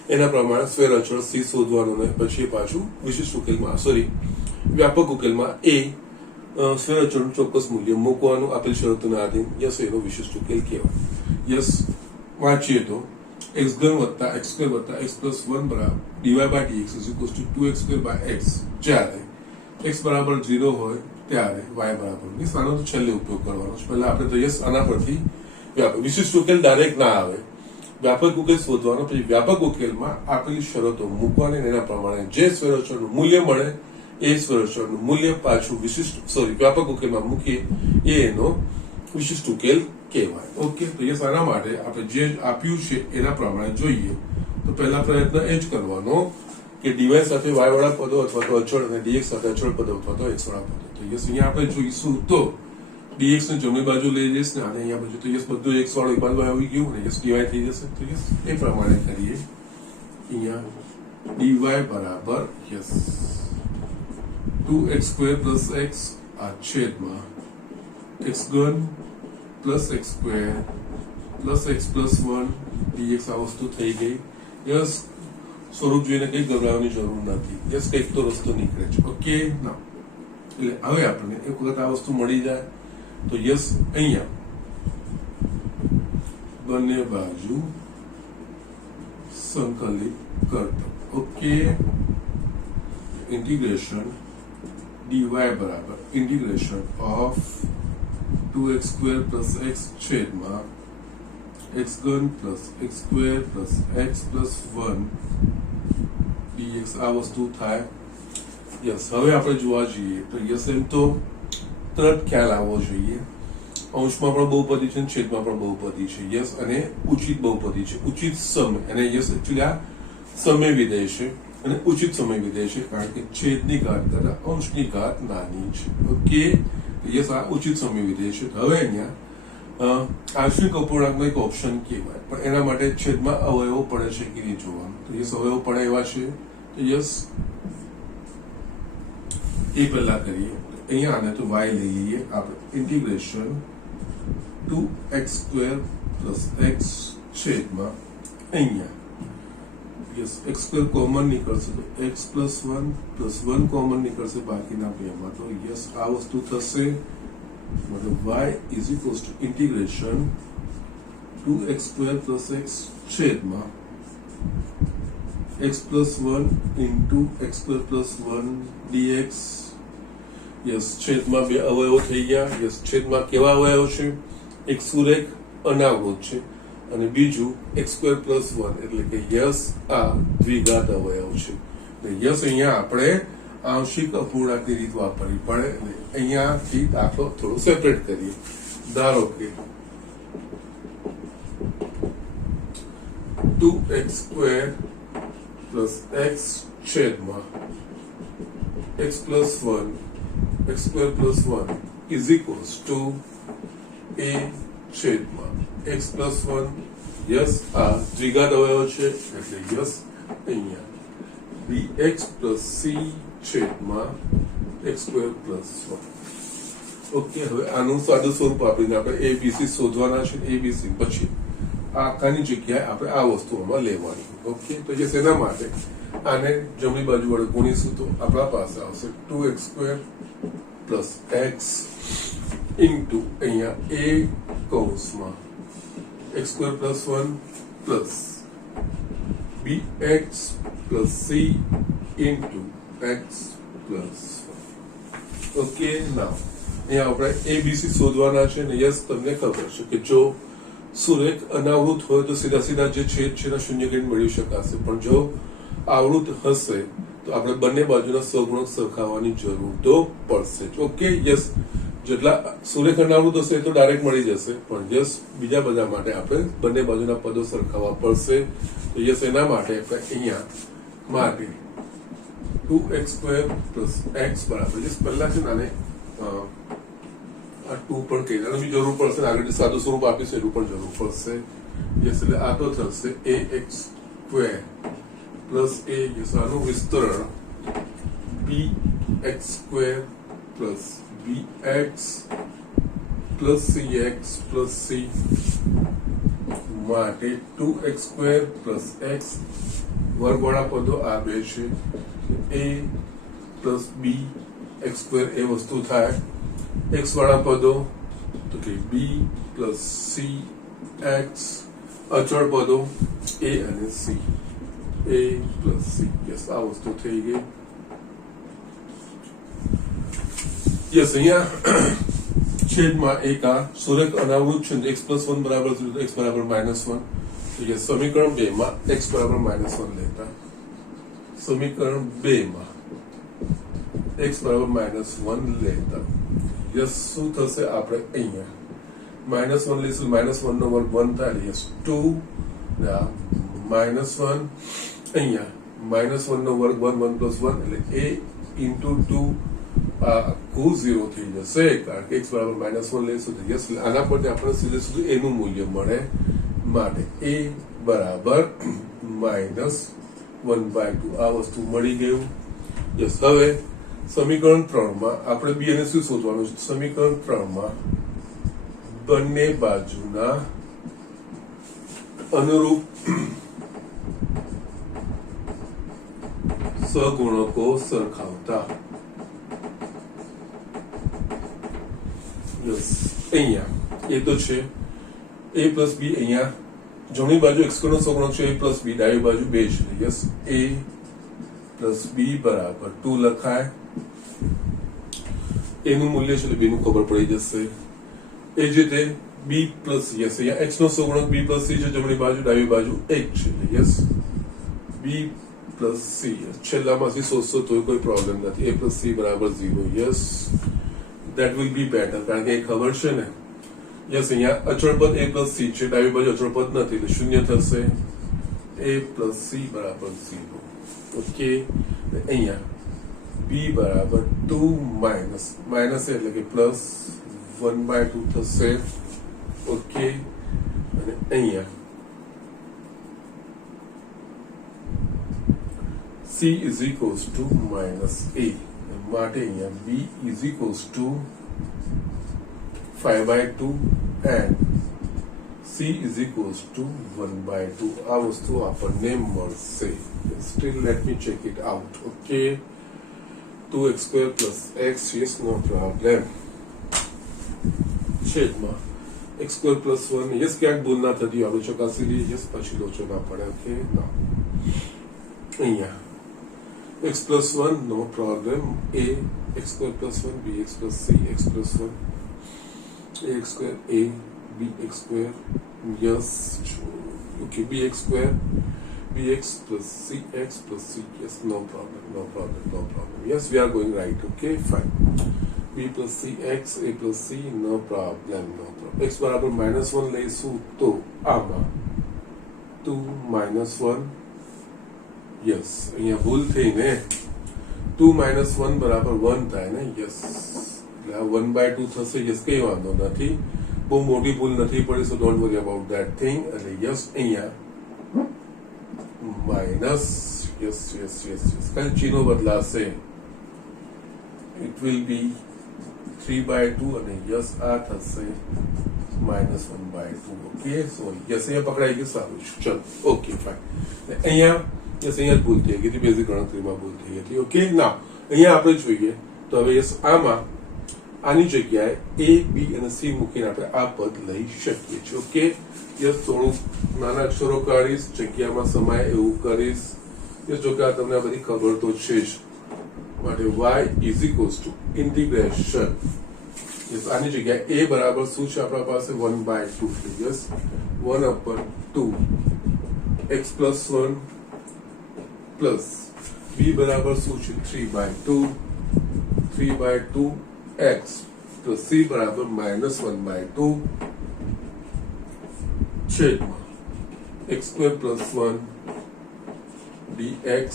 એના પ્રમાણે સ્વેર અચળ સી શોધવાનું ને પછી પાછું વિશિષ્ટ ઉકેલમાં વ્યાપક ઉકેલમાં એ સ્વેર અચળનું ચોક્કસ મૂલ્ય મૂકવાનું આપેલ શરતોના આધીન. યસ, એનો વિશિષ્ટ ઉકેલ કહેવાય. યસ, વાંચીએ તો x ઘન વત્તા x સ્ક્વેર વત્તા x પ્લસ 1 બરાબર dy by dx is equals to 2x square by x જ્યારે x બરાબર 0 હોય ત્યારે y બરાબર મીન્સ આનો તો છેલ્લે ઉપયોગ કરવાનો છે. પહેલા આપણે તો યસ આના પરથી વિશિષ્ટ ઉકેલ ડાયરેક્ટ ના આવે, વ્યાપક ઉકેલ શોધવાનો, પછી વ્યાપક ઉકેલમાં આપેલી શરતો મૂકવાની એના પ્રમાણે જે સ્વેર અચળનું મૂલ્ય મળે એ સ્વેર અચળનું મૂલ્ય પાછું વ્યાપક ઉકેલમાં મૂકીએ એ એનો વિશિષ્ટ ઉકેલ કહેવાય. ઓકે, તો યસ આના માટે આપણે જે આપ્યું છે એના પ્રમાણે જોઈએ તો પહેલા પ્રયત્ન એ જ કરવાનો કે dy સાથે y વાળા પદો અથવા તો અચળ અને dx સાથે અચળ પદો અથવા તો x વાળા પદો. તો યસ અહીંયા આપણે જોઈશું તો dx ને જમણી બાજુ લઈ જઈશ ને અને અહીંયા બાજુ તો યસ બધું x વાળું એક બાજુ આવી ગયું અને યસ dy થઈ જશે. તો યસ એ પ્રમાણે કરીએ. અહીંયા dy બરાબર yes 2x square plus x આ છેદમાં x ઘન plus x square plus x plus 1 dx આ વસ્તુ થઈ ગઈ. યસ, સ્વરૂપ જોઈને કઈ ગભરાવાની જરૂર નથી. યસ, કઈક તો રસ્તો નીકળે છે. ઓકે ના, એટલે હવે આપણને એક વખત આ વસ્તુ મળી જાય તો યસ અહીંયા બંને બાજુ સંકલિત કરતો. ઓકે, ઇન્ટિગ્રેશન dy બરાબર integration of 2x square plus x છેદમાં x ઘન plus x square plus x plus 1 dx આ વસ્તુ થાય. યસ, હવે આપણે જોવા જઈએ તો યસ એમ તો તરત ખ્યાલ આવવો જોઈએ અંશમાં પણ બહુપદી છે છેદમાં પણ બહુપદી છે. યસ, અને ઉચિત બહુપદી છે, ઉચિત સમય અને યસ એકચ્યુઅલી આ સમય વિધેય છે અને ઉચિત સમય વિધેય છે કારણ કે છેદની ઘાત કરતા અંશની ઘાત નાની છે. ઓકે, યસ આ ઉચિત સમય વિધેય છે. હવે અહીંયા આંશિક અપૂર્ણાંકનો એક ઓપ્શન કહેવાય પણ એના માટે છેદમાં અવયવો પડે છે કે નહીં જોવાનું. તો યસ અવયવો પડે એવા છે તો યસ એ પહેલા કરીએ. અહીંયા આને તો y લઈ લઈએ આપણે integration 2x square plus x છેદમાં અહીંયા યસ x સ્ક્વેર કોમન નીકળશે તો x પ્લસ 1 પ્લસ 1 કોમન નીકળશે બાકીના બેમાં. તો યસ આ વસ્તુ થશે મતલબ y is equals two integration 2x square plus x છેદમાં x plus 1 into x square plus 1 dx. Yes, છેદમાં બે અવયવો થઈ ગયા. યસ, છેદમાં કેવા અવયવો છે? એક સુરેખ અનાવૃત છે અને બીજું x સ્ક્વેર પ્લસ 1 એટલે કે યસ આ દ્વિઘાત અવયવ છે. યસ અહીંયા આપણે આંશિક અપૂર્ણાંકની રીત વાપરવી પડે અને અહીંયાથી દાખલો થોડો સેપરેટ કરીએ. ધારો કે 2x સ્ક્વેર પ્લસ x છેદમાં x plus 1 x square plus 1 is equals two a છેદમાં x પ્લસ 1. યસ આ દ્વિઘાત અવયવ છે એટલે યસ અહીંયા bx પ્લસ c છેદમાં x સ્ક્વેર પ્લસ 1. ઓકે, હવે આનું સાદું સ્વરૂપ આપીને આપણે abc શોધવાના છે. abc પછી આખાની જગ્યાએ આપણે આ વસ્તુઓમાં લેવાની. ઓકે, તો યસ એના માટે આને જમણી બાજુ વડે ગુણીશું તો આપણા પાસે આવશે 2x square plus x into અહીંયા a કૌંસમાં x square plus 1 plus bx plus c into x plus 1. Okay, now અહીંયા આપણે abc શોધવાના છે ને યસ તમને ખબર છે કે જો સુરેખ અનાવૃત હોય તો સીધા સીધા જે છેદ છે એના શૂન્ય ગણ મેળવી શકાશે પણ જો આવૃત હશે તો આપણે બંને બાજુના સહગુણક સરખાવવાની જરૂર તો પડશે. ઓકે, યસ જેટલા સુરેખ અનાવૃત હશે તો ડાયરેક્ટ મળી જશે પણ યસ બીજા બધા માટે આપણે બંને બાજુના પદો સરખાવવા પડશે. તો યસ એના માટે આપણે અહીંયા માટે 2x સ્ક્વેર પ્લસ x બરાબર યસ પહેલા છે ને આ 2 પણ કહી દેવાની જરૂર પડશે આગળ સાદું સ્વરૂપ આપીશું એનું પણ જરૂર પડશે. યસ એટલે આ તો થશે ax square plus a yes આનું વિસ્તરણ bx square plus bx plus cx plus c માટે 2x² પ્લસ x વર્ગવાળા પદો આ બે છે a પ્લસ b x² એ વસ્તુ થાય x વાળા પદો તો કે b પ્લસ c x અચળ પદો a અને c a plus c yes આ વસ્તુ થઈ ગઈ યસ અહીંયા છેદમાં એક આ સુરેખ અનાવૃત છે x પ્લસ 1 બરાબર 0 તો x બરાબર -1 તો યસ સમીકરણ 2 માં x બરાબર -1 લેતા સમીકરણ 2 માં x બરાબર -1 લેતા યસ શું થશે આપણે અહીંયા -1 લઈશું -1 નો વર્ગ 1 થાય યસ 2 -1 અહીંયા -1 નો વર્ગ 1 1 પ્લસ 1 એટલે a into 2 આખું 0 થઈ જશે કારણ કે x બરાબર -1 લઈશું તો યસ આના પરથી આપણે સીધે સીધું a નું મૂલ્ય મળે માટે a બરાબર -1/2 આ વસ્તુ મળી ગયું યસ હવે સમીકરણ 3 માં આપણે b અને c શોધવાનું છે સમીકરણ 3 માં બંને બાજુના અનુરૂપ સહગુણકો સરખાવતા યસ અહીંયા એ તો છે a પ્લસ b અહીંયા જમણી બાજુ x નો સહગુણક છે a પ્લસ b ડાબી બાજુ 2 છે યસ a પ્લસ b બરાબર 2 લખાય એનું મૂલ્ય છે એટલે b નું ખબર પડી જશે એ જ રીતે b પ્લસ યસ અહીંયા x નો સહગુણક b પ્લસ c છે જમણી બાજુ ડાબી બાજુ 1 છે યસ b પ્લસ c છેલ્લામાંથી શોધશો તો કોઈ પ્રોબ્લેમ નથી a પ્લસ c બરાબર 0 yes that will be better કારણ કે એ ખબર છે ને યસ અહીંયા અચળ પદ a પ્લસ c છે ડાબી બાજુ અચળ પદ નથી એટલે શૂન્ય થશે a પ્લસ c બરાબર 0 ઓકે અહીંયા b બરાબર 2 માઇનસ એટલે કે પ્લસ 1/2 થશે ઓકે અને અહીંયા c is equals to minus a માટે અહીંયા b is equals to 5/2 and c is equals to 1/2 આ વસ્તુ આપણને મળશે still let me check it out okay 2x² plus x is no problem છેદમાં x² plus 1 યસ ક્યાંક ભૂલ ના થતી આપણે ચકાસી લઈએ યસ પછી લોચો ના પડે ઓકે ના અહીંયા x plus 1 no problem a x² plus 1 bx plus c x plus 1 ax² a bx² yes okay bx² bx plus cx plus c yes no problem yes we are going right okay fine b plus cx a plus c no problem x બરાબર -1 લઈશું તો આમાં 2 -1 yes અહીંયા ભૂલ થઈ ને 2 - 1 બરાબર 1 થાય ને યસ એટલે આ 1/2 થશે યસ કઈ વાંધો નથી બહુ મોટી ભૂલ નથી પડી સો don't worry about that thing એટલે યસ અહીંયા માઇનસ યસ કાંઈ ચિહ્નો બદલાશે ઇટ વિલ બી 3/2 અને યસ આ થશે -1/2 ઓકે સો યસ અહીંયા પકડાઈ ગયું સારું ચલો ઓકે ફાઇન અહીંયા યસ અહીંયા જ ભૂલ થઈ ગઈ હતી બેઝિક ગણતરીમાં ભૂલ થઈ હતી ઓકે ના અહીંયા આપણે જોઈએ તો હવે યસ આમાં આની જગ્યાએ a b અને c મૂકીને આપણે આ પદ લઈ શકીએ છીએ ઓકે યસ થોડું નાના અક્ષરો કાઢીશ જગ્યામાં સમાય એવું કરીશ યસ જો કે આ તમને આ બધી ખબર તો છે જ માટે y is equals to integration yes આની જગ્યાએ a બરાબર શું છે આપણા પાસે 1/2 yes 1/2 x plus 1 plus b બરાબર શું છે 3/2 x પ્લસ c બરાબર -1/2 છેદમાં x² plus 1 dx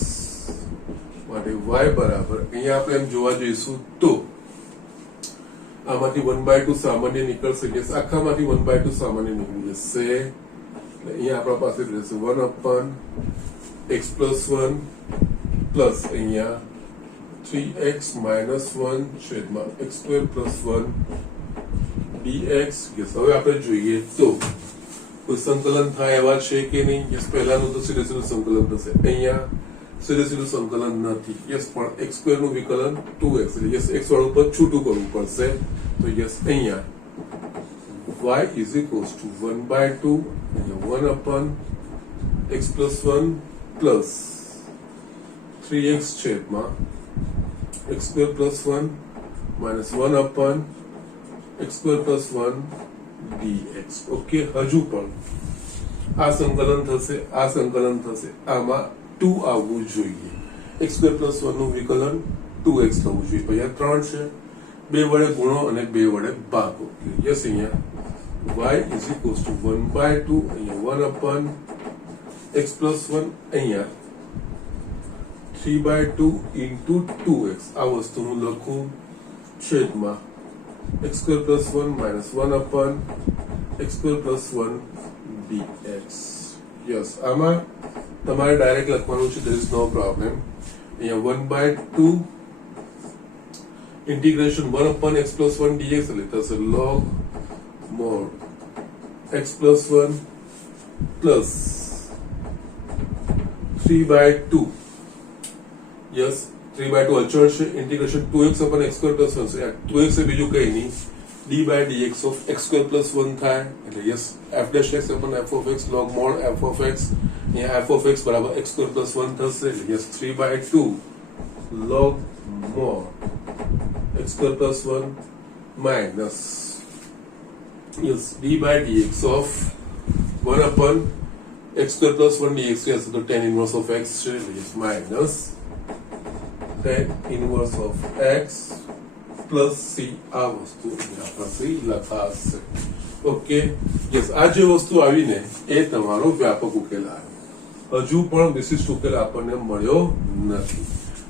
માટે y બરાબર અહીંયા આપણે એમ જોવા જઈશું તો આમાંથી 1/2 સામાન્ય નીકળશે કે આખામાંથી 1/2 સામાન્ય નીકળી જશે એટલે અહીંયા આપણા પાસે રહેશે 1/x plus 1 પ્લસ અહીંયા 3x minus 1 છેદમાં x square plus 1 dx. Yes, હવે આપણે જોઈએ તો કોઈ સંકલન થાય એવા છે કે નહીં. યસ, પહેલાનું તો સીધે સીધું સંકલન થશે. અહીંયા સીધે સીધું સંકલન નથી. યસ, પણ x સ્ક્વેર નું વિકલન 2x, એટલે યસ x વાળું પદ છૂટું કરવું પડશે. તો યસ, અહીંયા y is equals to 1/2, અહીંયા 1 upon x plus 1 plus 3x છેદમાં x square plus 1 minus 1 upon x square plus 1 dx. Okay, હજુ પણ આ સંકલન થશે, આ સંકલન થશે, આમાં 2 આવવું જોઈએ. x square plus 1 નું વિકલન 2x થવું જોઈએ. અહીંયા 3 છે, 2 વડે ગુણો અને 2 વડે ભાગો. યસ, અહીંયા y is equals to 1/2, અહીંયા 1 upon x plus 1, અહીંયા 3/2 into 2x. આ વસ્તુ હું લખું છેદમાં x square plus 1 minus 1 upon x square plus 1 dx. Yes, આમાં તમારે ડાયરેક્ટ લખવાનું છે, there is no problem. અહીંયા 1/2 integration 1 upon x plus 1 dx એટલે થશે log mod x plus 1 plus 3/2. Yes, 3/2 અચળ છે. Integration 2x upon x square plus 1 છે. 2x એ બીજું કંઈ નહીં, d by dx of x square plus 1 થાય. એટલે yes, f dash x upon f of x log mod f of x. અહીંયા f of x બરાબર x square plus 1 થશે. એટલે yes, 3/2 log mod x square plus 1 minus yes d by dx of 1 upon x square plus 1 dx. Yes, તો tan inverse of x છે. Yes, minus tan inverse of x plus c. આ વસ્તુ આપણા પાસે લખાશે. Okay, yes, આ જે વસ્તુ આવીને એ તમારો વ્યાપક ઉકેલ આવે. હજુ પણ વિશિષ્ટ ઉકેલ આપણને મળ્યો નથી.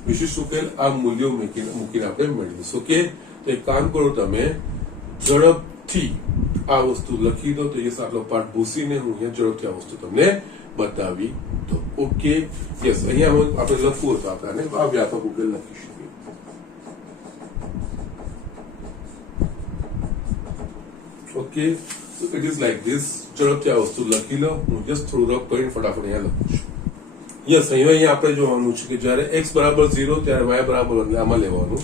વિશિષ્ટ ઉકેલ આ મૂલ્યો મૂકીને આપણે મેળવીશું. ઓકે, તો એક કામ કરો, તમે ઝડપથી આ વસ્તુ લખી દો. તો યસ, આટલો પાઠ ભૂસીને હું અહીંયા ઝડપથી આ વસ્તુ તમને બતાવી દો. ઓકે, યસ, અહીંયા આપણે લખવું હતું, આપણે આ વ્યાપક ઉકેલ લખીશું. Okay, so it is like this. ઝડપથી આ વસ્તુ લખી લો. હું જસ્ટ થોડું રફ કરીને ફટાફટ અહીંયા લખું છું. યસ, અહીંયા આપણે જોવાનું છે કે જ્યારે x બરાબર 0 ત્યારે y બરાબર 1 આમાં લેવાનું.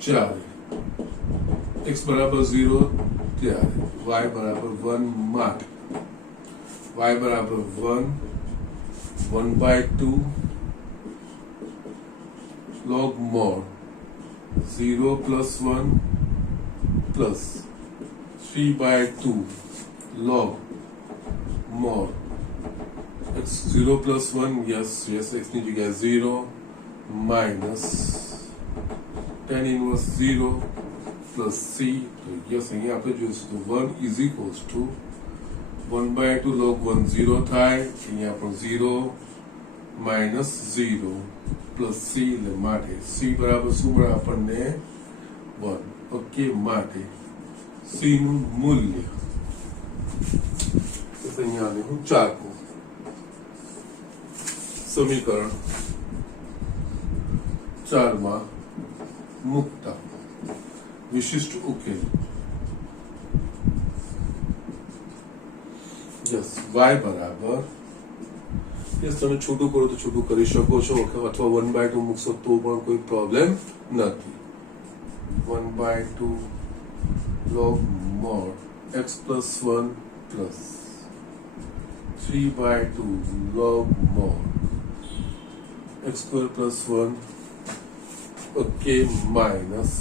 જ્યારે x બરાબર 0 ત્યારે y બરાબર 1 માટે y બરાબર 1 1/2 log mod 0 plus 1 plus 3/2 log mod x 0 plus 1. yes, x ની જગ્યાએ 0 minus tan inverse 0 plus c. તો yes, અહીંયા આપણે જોઈશું તો 1 is equals to 1/2 log 1 0 થાય. અહીંયા પણ 0 minus 0 plus c. એટલે માટે c બરાબર શું મળે આપણને 1. ઓકે, માટે c નું મૂલ્ય અહીંયા હું 4 કહું. સમીકરણ 4 માં મૂકતા વિશિષ્ટ ઉકેલ યસ y બરાબર યસ, તમે છૂટું કરો તો છૂટું કરી શકો છો, અથવા 1/2 મૂકશો તો પણ કોઈ પ્રોબ્લેમ નથી. 1/2 log mod x plus 1 plus 3/2 log mod x square plus 1 okay minus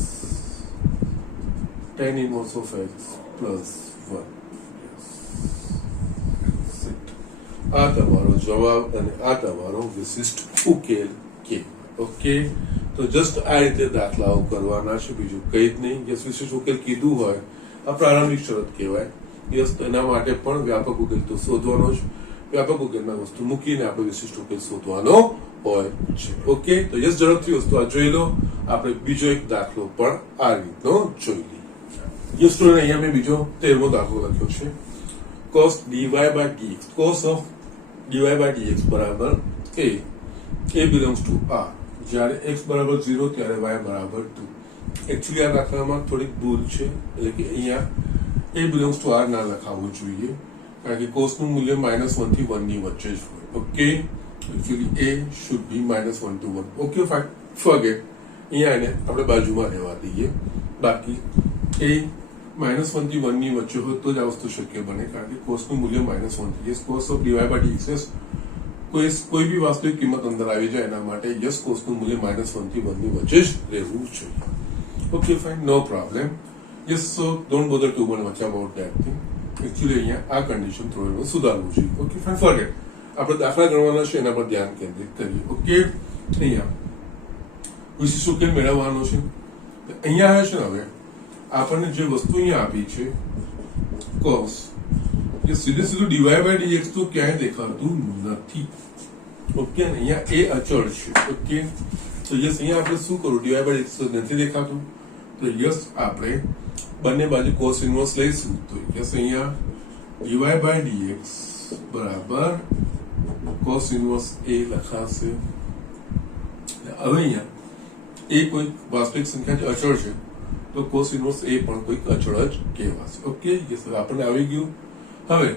tan inverse of x plus 1. આ તમારો જવાબ અને આ તમારો વિશિષ્ટ ઉકેલ કે. ઓકે, તો જસ્ટ આ રીતે દાખલાઓ કરવાના છે, બીજું કંઈ જ નહીં. યસ, વિશિષ્ટ ઉકેલ કીધું હોય આ પ્રારંભિક શરત કહેવાય. યસ, તો એના માટે પણ વ્યાપક ઉકેલ તો શોધવાનો જ. વ્યાપક ઉકેલમાં વસ્તુ મૂકીને આપણે વિશિષ્ટ ઉકેલ શોધવાનો હોય છે. ઓકે, તો યસ, ઝડપથી વસ્તુ આ જોઈ લો. આપણે બીજો એક દાખલો પણ આ રીતનો જોઈ લઈએ. યસ સ્ટુડન્ટ, અહીંયા મેં બીજો 13મો દાખલો લખ્યો છે. cos dy by dx, cos of dy by dx બરાબર a એ બિલોંગ્સ ટુ આર. જ્યારે x બરાબર 0 ત્યારે y બરાબર 2. એકચ્યુઅલી આ દાખલામાં થોડીક ભૂલ છે, એટલે કે અહીંયા એ બિલોંગ્સ ટુ આર ના લખાવવું જોઈએ, કારણ કે કોસનું મૂલ્ય -1 થી 1 ની વચ્ચે જ હોય. Okay, actually A should be -1 to 1. Okay fine, forget. અહીંયા એને આપણે બાજુમાં રહેવા દઈએ. બાકી એ -1 થી 1 ની વચ્ચે હોય તો જ આ વસ્તુ શક્ય બને, કારણ કે કોસનું મૂલ્ય -1 થી cos of dy by dx કોઈ બી વાસ્તવિક કિંમત અંદર આવી જાય એના માટે યસ કોસનું મૂલ્ય -1 થી 1 ની વચ્ચે જ રહેવું જોઈએ. Okay fine, no problem. Yes, so don't bother too much about that thing. Actually અહીંયા આ કન્ડિશન થોડું સુધારવું જોઈએ. Okay fine, forget. આપણે દાખલા ગણવાના છે એના પર ધ્યાન કેન્દ્રિત કરીએ. ઓકે, અહીંયા વિશિષ્ટ ઉકેલ મેળવવાનો છે. અહીંયા આવે છે ને, હવે આપણને જે વસ્તુ અહીંયા આપી છે cos, એ સીધું dy by dx તો ક્યાંય દેખાતું નથી. ઓકે, અહીંયા એ અચળ છે. ઓકે, તો યસ અહીંયા આપણે શું કરું, dy by dx નથી દેખાતું, તો યસ આપણે બંને બાજુ cos ઇન્વર્સ લઈશું. તો યસ અહીંયા dy by dx બરાબર cos ઇન્વર્સ a લખાશે. હવે અહીંયા એ કોઈ વાસ્તવિક સંખ્યા જે અચળ છે તો cos ઇન્વર્સ a પણ કોઈક અચળ જ કહેવાશે. ઓકે, યસ, હવે આપણને આવી ગયું. હવે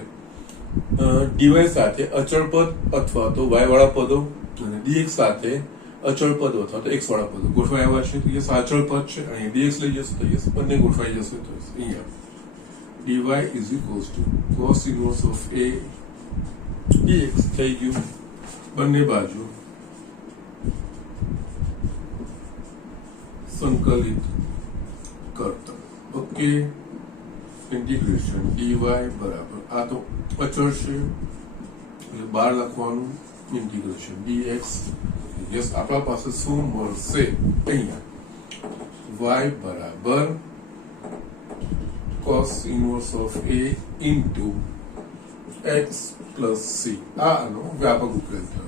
dy સાથે અચળ પદ અથવા તો y વાળા પદો અને dx સાથે અચળ પદ અથવા તો x વાળા પદો ગોઠવાઈ આવ્યા છે. તો યસ અચળ પદ છે, અહીં dx લઈ જશે તો યસ બંને ગોઠવાઈ જશે. તો અહીંયા dy is equals to cos inverse of a dx થઈ ગયું. બંને બાજુ સંકલિત કરતા. ઓકે, ઇન્ટિગ્રેશન dy બરાબર આ તો અચળ છે એટલે બહાર લખવાનું ઇન્ટિગ્રેશન dx. યસ, આપણા પાસે શું મળશે, અહીંયા y બરાબર cos inverse of a into x plus c. આનો વ્યાપક ઉકેલ થયો.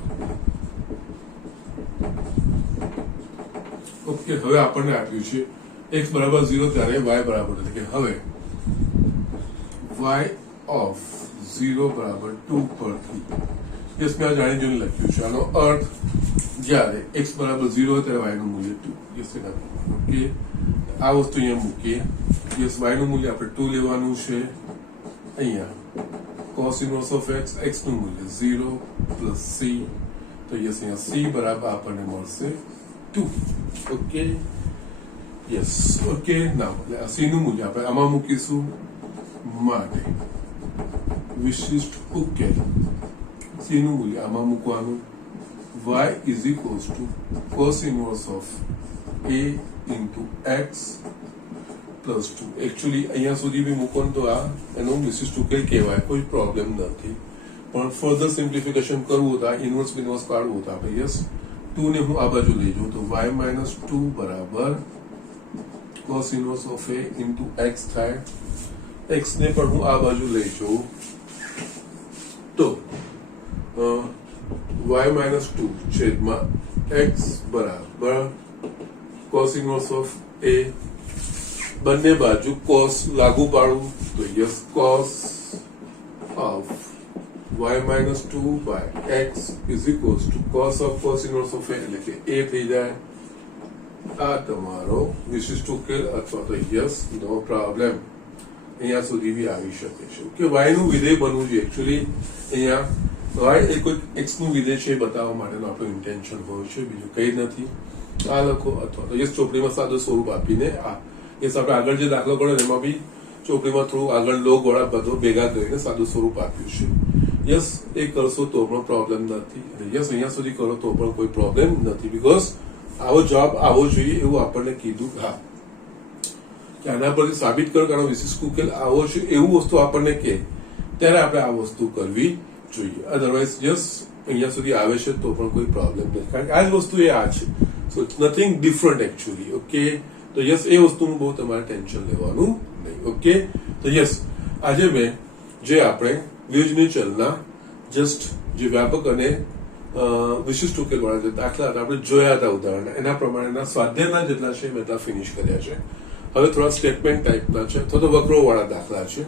ઓકે, હવે આપણને આપ્યું છે x બરાબર 0 ત્યારે y બરાબર એટલે કે હવે y of 0 બરાબર 2 પરથી યસ મેં જાણી જોઈને લખ્યું છે. આનો અર્થ જ્યારે x બરાબર 0 ત્યારે y નું મૂલ્ય 2. યસ, ઓકે, આ વસ્તુ અહીંયા મૂકીએ. યસ, y નું મૂલ્ય આપણે 2 લેવાનું છે. અહીંયા cos inverse of x, x નું મૂલ્ય 0 plus c. તો યસ અહીંયા c બરાબર આપણને મળશે 2. Okay, yes, okay. નાઉ એટલે c નું મૂલ્ય આપણે આમાં મૂકીશું માટે વિશિષ્ટ ઉકેલ c નું મૂલ્ય આમાં મૂકવાનું. y is equals to cos inverse of a into x plus 2. Actually અહીંયા સુધી બી મૂકો તો આ એનો વિશિષ્ટ ઉકેલ કહેવાય, કોઈ પ્રોબ્લેમ નથી. પણ ફર્ધર સિમ્પ્લિફિકેશન કરવું તો આ ઇન્વર્સ બિનવર્સ કાઢવું તો આપણે યસ 2 ને હું આ બાજુ લઈ જાઉં તો y minus 2 બરાબર cos inverse of a into x થાય. x ને પણ હું આ બાજુ લઈ જાઉં તો y minus 2 છેદમાં x બરાબર cos inverse of a. બંને બાજુ cos લાગુ પાડવું તો yes cos of y minus 2 by x is equals to cos of cos inverse of a એટલે કે a થઈ જાય. આ તમારો વિશિષ્ટ ઉકેલ અથવા તો યસ નો પ્રોબ્લેમ અહીંયા સુધી બી આવી શકે છે. કે y નું વિધેય બનવું જોઈએ. એકચ્યુઅલી અહીંયા y એ કોઈ x નું વિધેય છે બતાવવા માટેનું આપણું ઇન્ટેન્શન હોય છે, બીજું કંઈ નથી. આ લખો અથવા તો યસ ચોપડીમાં સાદું સ્વરૂપ આપીને આ યસ આપણે આગળ જે દાખલો ગણ્યો એમાં બી ચોપડીમાં થોડું આગળ લોગ વાળા બધો ભેગા કરીને સાદું સ્વરૂપ આપ્યું છે. યસ, એ કરશો તો પણ પ્રોબ્લેમ નથી અને યસ અહીંયા સુધી કરો તો પણ કોઈ પ્રોબ્લેમ નથી, બીકોઝ આવો જવાબ આવો જોઈએ એવું આપણને કીધું. હા, કે આના પરથી સાબિત કરો કે આનો વિશિષ્ટ ઉકેલ આવો છે એવું વસ્તુ આપણને કે ત્યારે આપણે આ વસ્તુ કરવી જોઈએ. અધરવાઇઝ યસ અહીંયા સુધી આવે છે તો પણ કોઈ પ્રોબ્લેમ નથી, કારણ કે આ જ વસ્તુ એ આ છે. So it's nothing different actually. Okay, તો યસ એ વસ્તુનું બહુ તમારે ટેન્શન લેવાનું નહીં. ઓકે, તો યસ આજે મેં જે આપણે વ્યુજની ચલના જસ્ટ જે વ્યાપક અને વિશિષ્ટ ઉકેલ વાળા જે દાખલા હતા આપણે જોયા હતા ઉદાહરણ, એના પ્રમાણેના સ્વાધ્યાયના જેટલા છે મેં એટલા ફિનિશ કર્યા છે. હવે થોડા સ્ટેટમેન્ટ ટાઈપના છે અથવા તો વક્રો વાળા દાખલા છે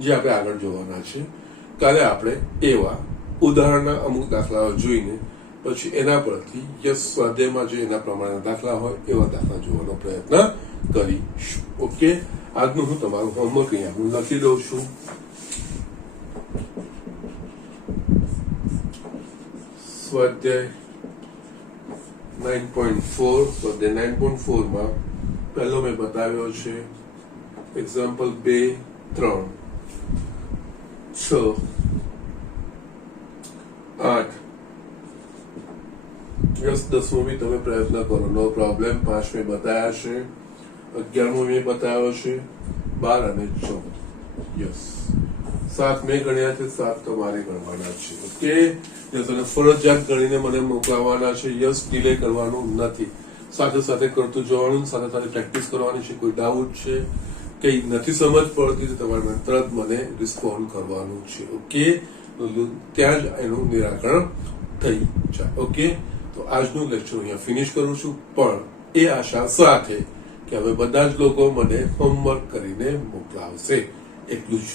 જે આપણે આગળ જોવાના છે. કાલે આપણે એવા ઉદાહરણના અમુક દાખલાઓ જોઈને પછી એના પરથી યસ સ્વાધ્યાયમાં જે એના પ્રમાણે દાખલા હોય એવા દાખલા જોવાનો પ્રયત્ન કરીશું. ઓકે, આજનું હું તમારું હોમવર્ક અહીંયા હું લખી દઉં છું. સ્વાધ્યાય 9.4 સ્વાધ્યાય 9.4 માં પહેલો મેં બતાવ્યો છે એક્ઝામ્પલ 2, 3, 6, 8. યસ 10મો બી તમે પ્રયત્ન કરો, નો પ્રોબ્લેમ. 5 મેં બતાવ્યા છે, 11મો મેં બતાવ્યો છે, 12 અને 14. યસ 7 મેં ગણ્યા છે, 7 તમારે ગણવાના છે. ઓકે, યસ અને ફરજિયાત ગણીને મને મોકલાવવાના છે. યસ ડિલે કરવાનું નથી, સાથે સાથે કરતું જવાનું, સાથે સાથે પ્રેક્ટિસ કરવાની છે. કોઈ ડાઉટ છે, કઈ નથી સમજ પડતી તો તમારે તરત મને રિસ્પોન્ડ કરવાનું છે. ઓકે, ત્યાં જ એનું નિરાકરણ થઈ જાય. ઓકે, તો આજનું લેક્ચર અહીંયા ફિનિશ કરું છું, પણ એ આશા સાથે કે હવે બધા જ લોકો મને હોમવર્ક કરીને મોકલાવશે, એટલું જ.